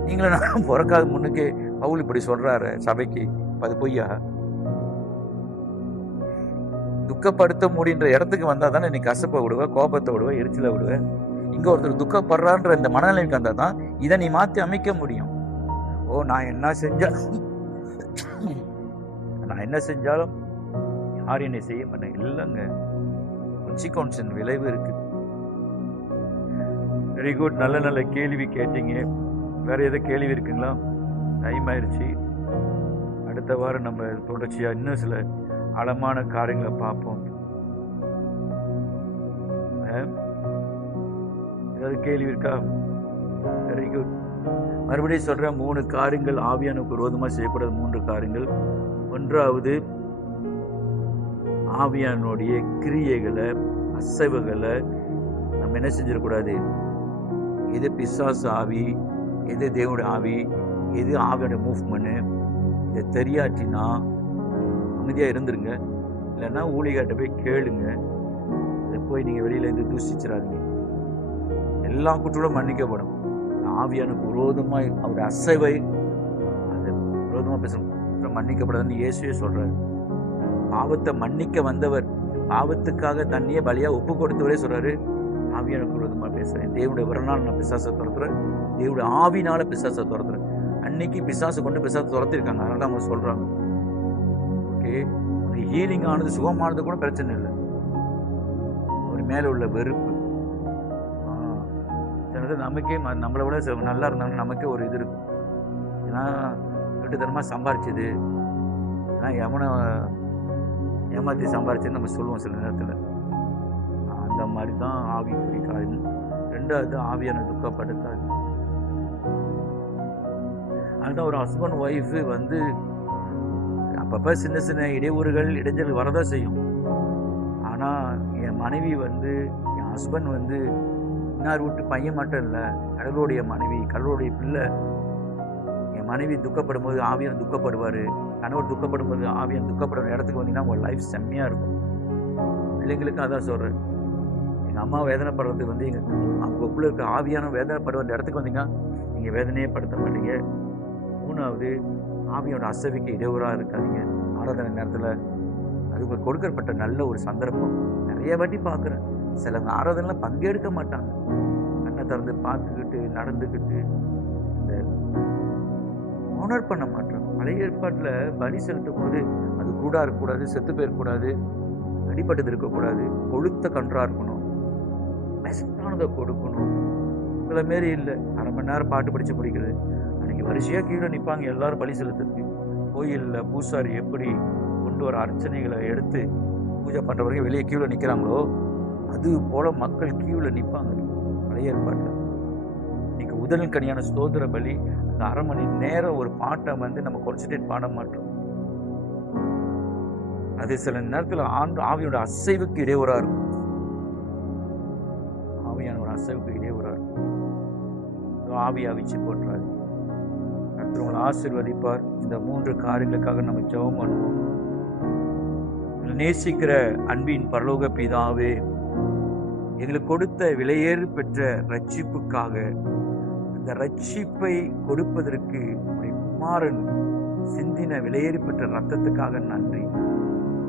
நீங்களும் பிறக்காத முன்னுக்கு பவுல் இப்படி சொல்றாரு சபைக்கு, அது பொய்யா? துக்கப்படுத்த முடின்ற இடத்துக்கு வந்தா தானே நீ கசப்பை விடுவ, கோபத்தை விடுவ, எரிச்சலை விடுவ. இங்க ஒருத்தர் துக்கப்படுறான்ற இந்த மனநிலைக்கு வந்தா தான் இதை நீ மாத்தி அமைக்க முடியும். நான் என்ன செஞ்சாலும் யார் என்னை செய்ய மாட்டேன் இல்லைங்க. கான்சிக்வென்ஸ் விளைவு இருக்கு. Very good. நல்ல நல்ல கேள்வி கேட்டீங்க. வேற எதை கேள்வி இருக்குங்களா? டைம் ஆயிடுச்சு. அடுத்த வாரம் நம்ம தொடர்ச்சியா இன்னும் சில ஆழமான காரியங்களை பார்ப்போம். ஏதாவது கேள்வி இருக்கா? Very good. மறுபடியும் சொல்றேன், 3 காரியங்கள் ஆவியானுக்கு விரோதமா செய்யக்கூடாத 3 காரியங்கள். ஒன்றாவது, ஆவியானுடைய கிரியைகளை, அசைவுகளை நம்ம என்ன செஞ்சிடக்கூடாது. எது பிசாசு ஆவி, எது தேவனுடைய ஆவி, எது ஆவியோட மூவ்மெண்ட், இதை தெரியாட்டினா அமைதியா இருந்துருங்க. இல்லைன்னா ஊழியர்கிட்ட போய் கேளுங்க. இதை போய் நீங்க வெளியில இருந்து தூசிச்சிடாதீங்க. எல்லா குற்றங்களும் மன்னிக்கப்படும். ஆவியானுக்கு விரோதமாய் அவருடைய அசைவை அது விரோதமா பேசணும், மன்னிக்கப்படாதுன்னு இயேசுவே சொல்றாரு. பாவத்தை மன்னிக்க வந்தவர், பாவத்துக்காக தண்ணியே பலியா ஒப்பு கொடுத்தவரே சொல்றாரு, ஆவியானுக்கு விரோதமா பேசுறேன். தேவனுடைய வரனால நான் பிசாசை துரத்துறேன், தேவனுடைய ஆவினால பிசாசை துரத்துறேன். அன்னைக்கு பிசாசை கொண்டு பிசாசை துரத்திருக்காங்க. அதனால அவங்க சொல்றாங்க. ஓகே, ஹீலிங் ஆனது, சுகமானது கூட பிரச்சனை இல்லை. அவர் மேல உள்ள வெறுப்பு. நமக்கே நம்மளை விட நல்லா இருந்தாங்க, நமக்கே ஒரு இது இருக்கும். ஏன்னா கட்டுத்தனமா சம்பாரிச்சது, எவனை ஏமாத்தி சம்பாரிச்சதுன்னு நம்ம சொல்லுவோம் சில நேரத்தில். அந்த மாதிரி தான் ஆவி குறிக்காது. 2வது, ஆவியான துக்கப்படுத்தாது. அதுதான் ஒரு ஹஸ்பண்ட் ஒய்ஃப் அப்பப்ப சின்ன சின்ன இடையூறுகள், இடைஞ்சல் வரதான் செய்யும். ஆனா என் மனைவி என் ஹஸ்பண்ட் இன்னார் வீட்டு பையன் மட்டும் இல்லை, கடவுளுடைய மனைவி, கடவுளுடைய பிள்ளை. என் மனைவி துக்கப்படும் போது ஆவியன் துக்கப்படுவாரு, கணவர் துக்கப்படும் போது ஆவியன் துக்கப்படுற இடத்துக்கு வந்தீங்கன்னா உங்க லைஃப் செம்மையா இருக்கும். பிள்ளைங்களுக்கு அதான் சொல்றேன். எங்க அம்மா வேதனைப்படுறது அவங்களுக்குள்ள இருக்க ஆவியான வேதனைப்படுற அந்த இடத்துக்கு வந்தீங்கன்னா நீங்க வேதனையே படுத்த மாட்டீங்க. 3வது, ஆவியோட அசைவுக்கு இடையூறா இருக்காதீங்க. ஆராதனை நேரத்துல அது உங்களுக்கு கொடுக்கப்பட்ட நல்ல ஒரு சந்தர்ப்பம். நிறைய வாட்டி பார்க்குறேன், சிலவங்க ஆராதனைல பங்கெடுக்க மாட்டாங்க. கண்ணை திறந்து பார்த்துக்கிட்டு நடந்துக்கிட்டு இந்த ஆனர் பண்ண மாட்டாங்க. பழைய ஏற்பாட்டுல பலி செலுத்தும் போது அது கூடா இருக்கக்கூடாது, செத்து போயிருக்கூடாது, அடிப்பட்டது இருக்கக்கூடாது, கொளுத்த கன்றா இருக்கணும், பெஸ்டானதை கொடுக்கணும். சில மாரி இல்லை, 1/2 மணி நேரம் பாட்டு படிச்சு முடிக்கிறது. அன்னைக்கு வரிசையா கீழே நிற்பாங்க எல்லாரும் பலி செலுத்துறதுக்கு. கோயில்ல பூசாரி எப்படி கொண்டு வர அர்ச்சனைகளை எடுத்து பூஜை பண்றவங்க வெளியே கீழே நிற்கிறாங்களோ அது போல மக்கள் கீழே நிற்பாங்க பழைய ஏற்பாட்டுல. இன்னைக்கு முதலின் கனியான ஸ்தோத்திர பலி, அந்த 1/2 மணி நேரம் ஒரு பாட்டை நம்ம கான்சன்ட்ரேட் பாட மாட்டோம். அது சில நேரத்தில் ஆவியோட அசைவுக்கு இடையூறா இருக்கும். ஆவியான ஒரு அசைவுக்கு இடையூறா இருக்கும். ஆவியை அவிச்சு போட்டுறாரு. கர்த்தர் உங்களை ஆசீர்வதிப்பார். இந்த 3 காரியங்களுக்காக நம்ம ஜெபம் பண்ணுவோம். நேசிக்கிற அன்பின் பரலோக பிதாவே, எங்களுக்கு கொடுத்த விலையேறு பெற்ற ரட்சிப்புக்காக, அந்த ரட்சிப்பை கொடுப்பதற்கு குமாரன் சிந்தின விலையேறி பெற்ற ரத்தத்துக்காக நன்றி.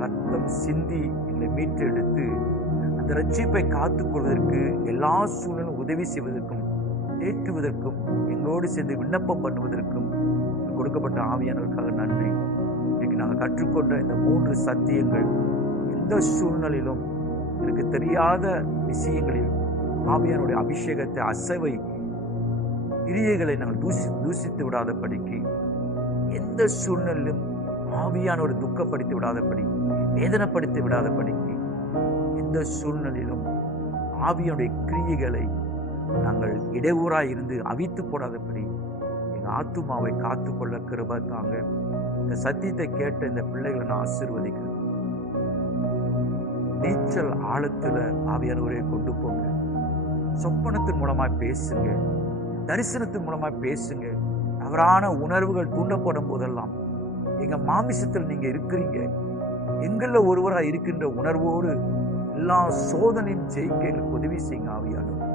ரத்தம் சிந்தி எங்களை மீட்டெடுத்து அந்த ரட்சிப்பை காத்துக்கொள்வதற்கு எல்லா சூழலும் உதவி செய்வதற்கும், தேற்றுவதற்கும், எங்களோடு சேர்ந்து விண்ணப்பம் பண்ணுவதற்கும் கொடுக்கப்பட்ட ஆவியானவருக்காக நன்றி. இன்னைக்கு நாங்கள் கற்றுக்கொண்ட இந்த 3 சத்தியங்கள் எந்த சூழ்நிலையிலும் எனக்கு தெரியாத விஷயங்களில் ஆவியானுடைய அபிஷேகத்தை, அசைவை, கிரியைகளை நாங்கள் தூசித்து விடாதபடிக்கு, எந்த சூழ்நிலையிலும் ஆவியானோடு துக்கப்படுத்தி விடாதபடி, வேதனைப்படுத்தி விடாதபடிக்கு, எந்த சூழ்நிலையிலும் ஆவியானுடைய கிரியைகளை, நாங்கள் இடையூறாய் இருந்து அவித்து போடாதபடி எங்க ஆத்துமாவை காத்துக்கொள்ள கிருபை தாங்க. இந்த சத்தியத்தை கேட்ட இந்த பிள்ளைகளை நான் ஆசீர்வதிக்கிறேன். நீச்சல் ஆழத்துல ஆவியானவரை கொண்டு போங்க. சொப்பனத்தின் மூலமாய் பேசுங்க, தரிசனத்தின் மூலமாய் பேசுங்க. தவறான உணர்வுகள் தூண்டப்படும் போதெல்லாம் எங்க மாமிசத்தில் நீங்க இருக்கிறீங்க, எங்கள ஒருவராய் இருக்கின்ற உணர்வோடு எல்லா சோதனையும் ஜெயிக்க எங்களுக்கு உதவி செய்யுங்க ஆவியானவர்.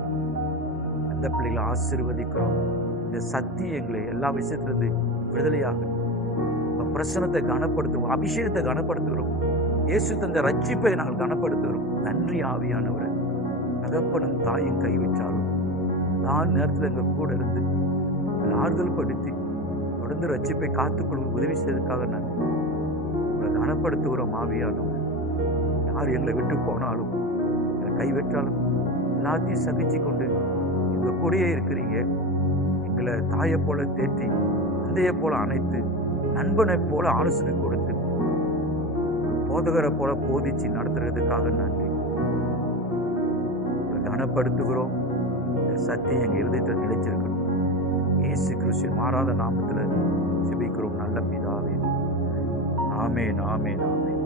அந்த பிள்ளைகளை ஆசீர்வதிக்கிறோம். இந்த சத்தியங்களை எல்லா விஷயத்திலிருந்து விடுதலையாகட்டும். பிரசனத்தை கனப்படுத்துவோம், அபிஷேகத்தை கனப்படுத்துகிறோம். இயேசு தந்த ரட்சிப்பை நாங்கள் கனப்படுத்துகிறோம். நன்றி ஆவியானவரை. தகப்பனும் தாயும் கைவிட்டாலும் நான் நேரத்தில் எங்க கூட இருந்து ஆறுதல் படுத்தி தொடர்ந்து ரட்சிப்பை காத்துக்கொள்ள உதவி செய்ததுக்காக நன்றி. உங்களை கனப்படுத்துகிறோம் ஆவியானவர். யார் எங்களை விட்டு போனாலும் எங்களை கைவிட்டாலும் எல்லாத்தையும் சகிச்சு கொண்டு எங்க கூடயே இருக்கிறீங்க. எங்களை தாயை போல தேற்றி, தந்தையை போல அணைத்து, நண்பனை போல ஆலோசனை கொடுத்து, போதகரை போல போதிச்சு நடத்துறதுக்காக நன்றி. கனப்படுத்துகிறோம். இந்த சத்தியம் எங்க இருதயத்தில் நிலைச்சிருக்கணும். இயேசு கிறிஸ்து மாறாத நாமத்தில் ஜெபிக்கிறோம் நல்ல பிதாவே. ஆமென், ஆமென், ஆமென்.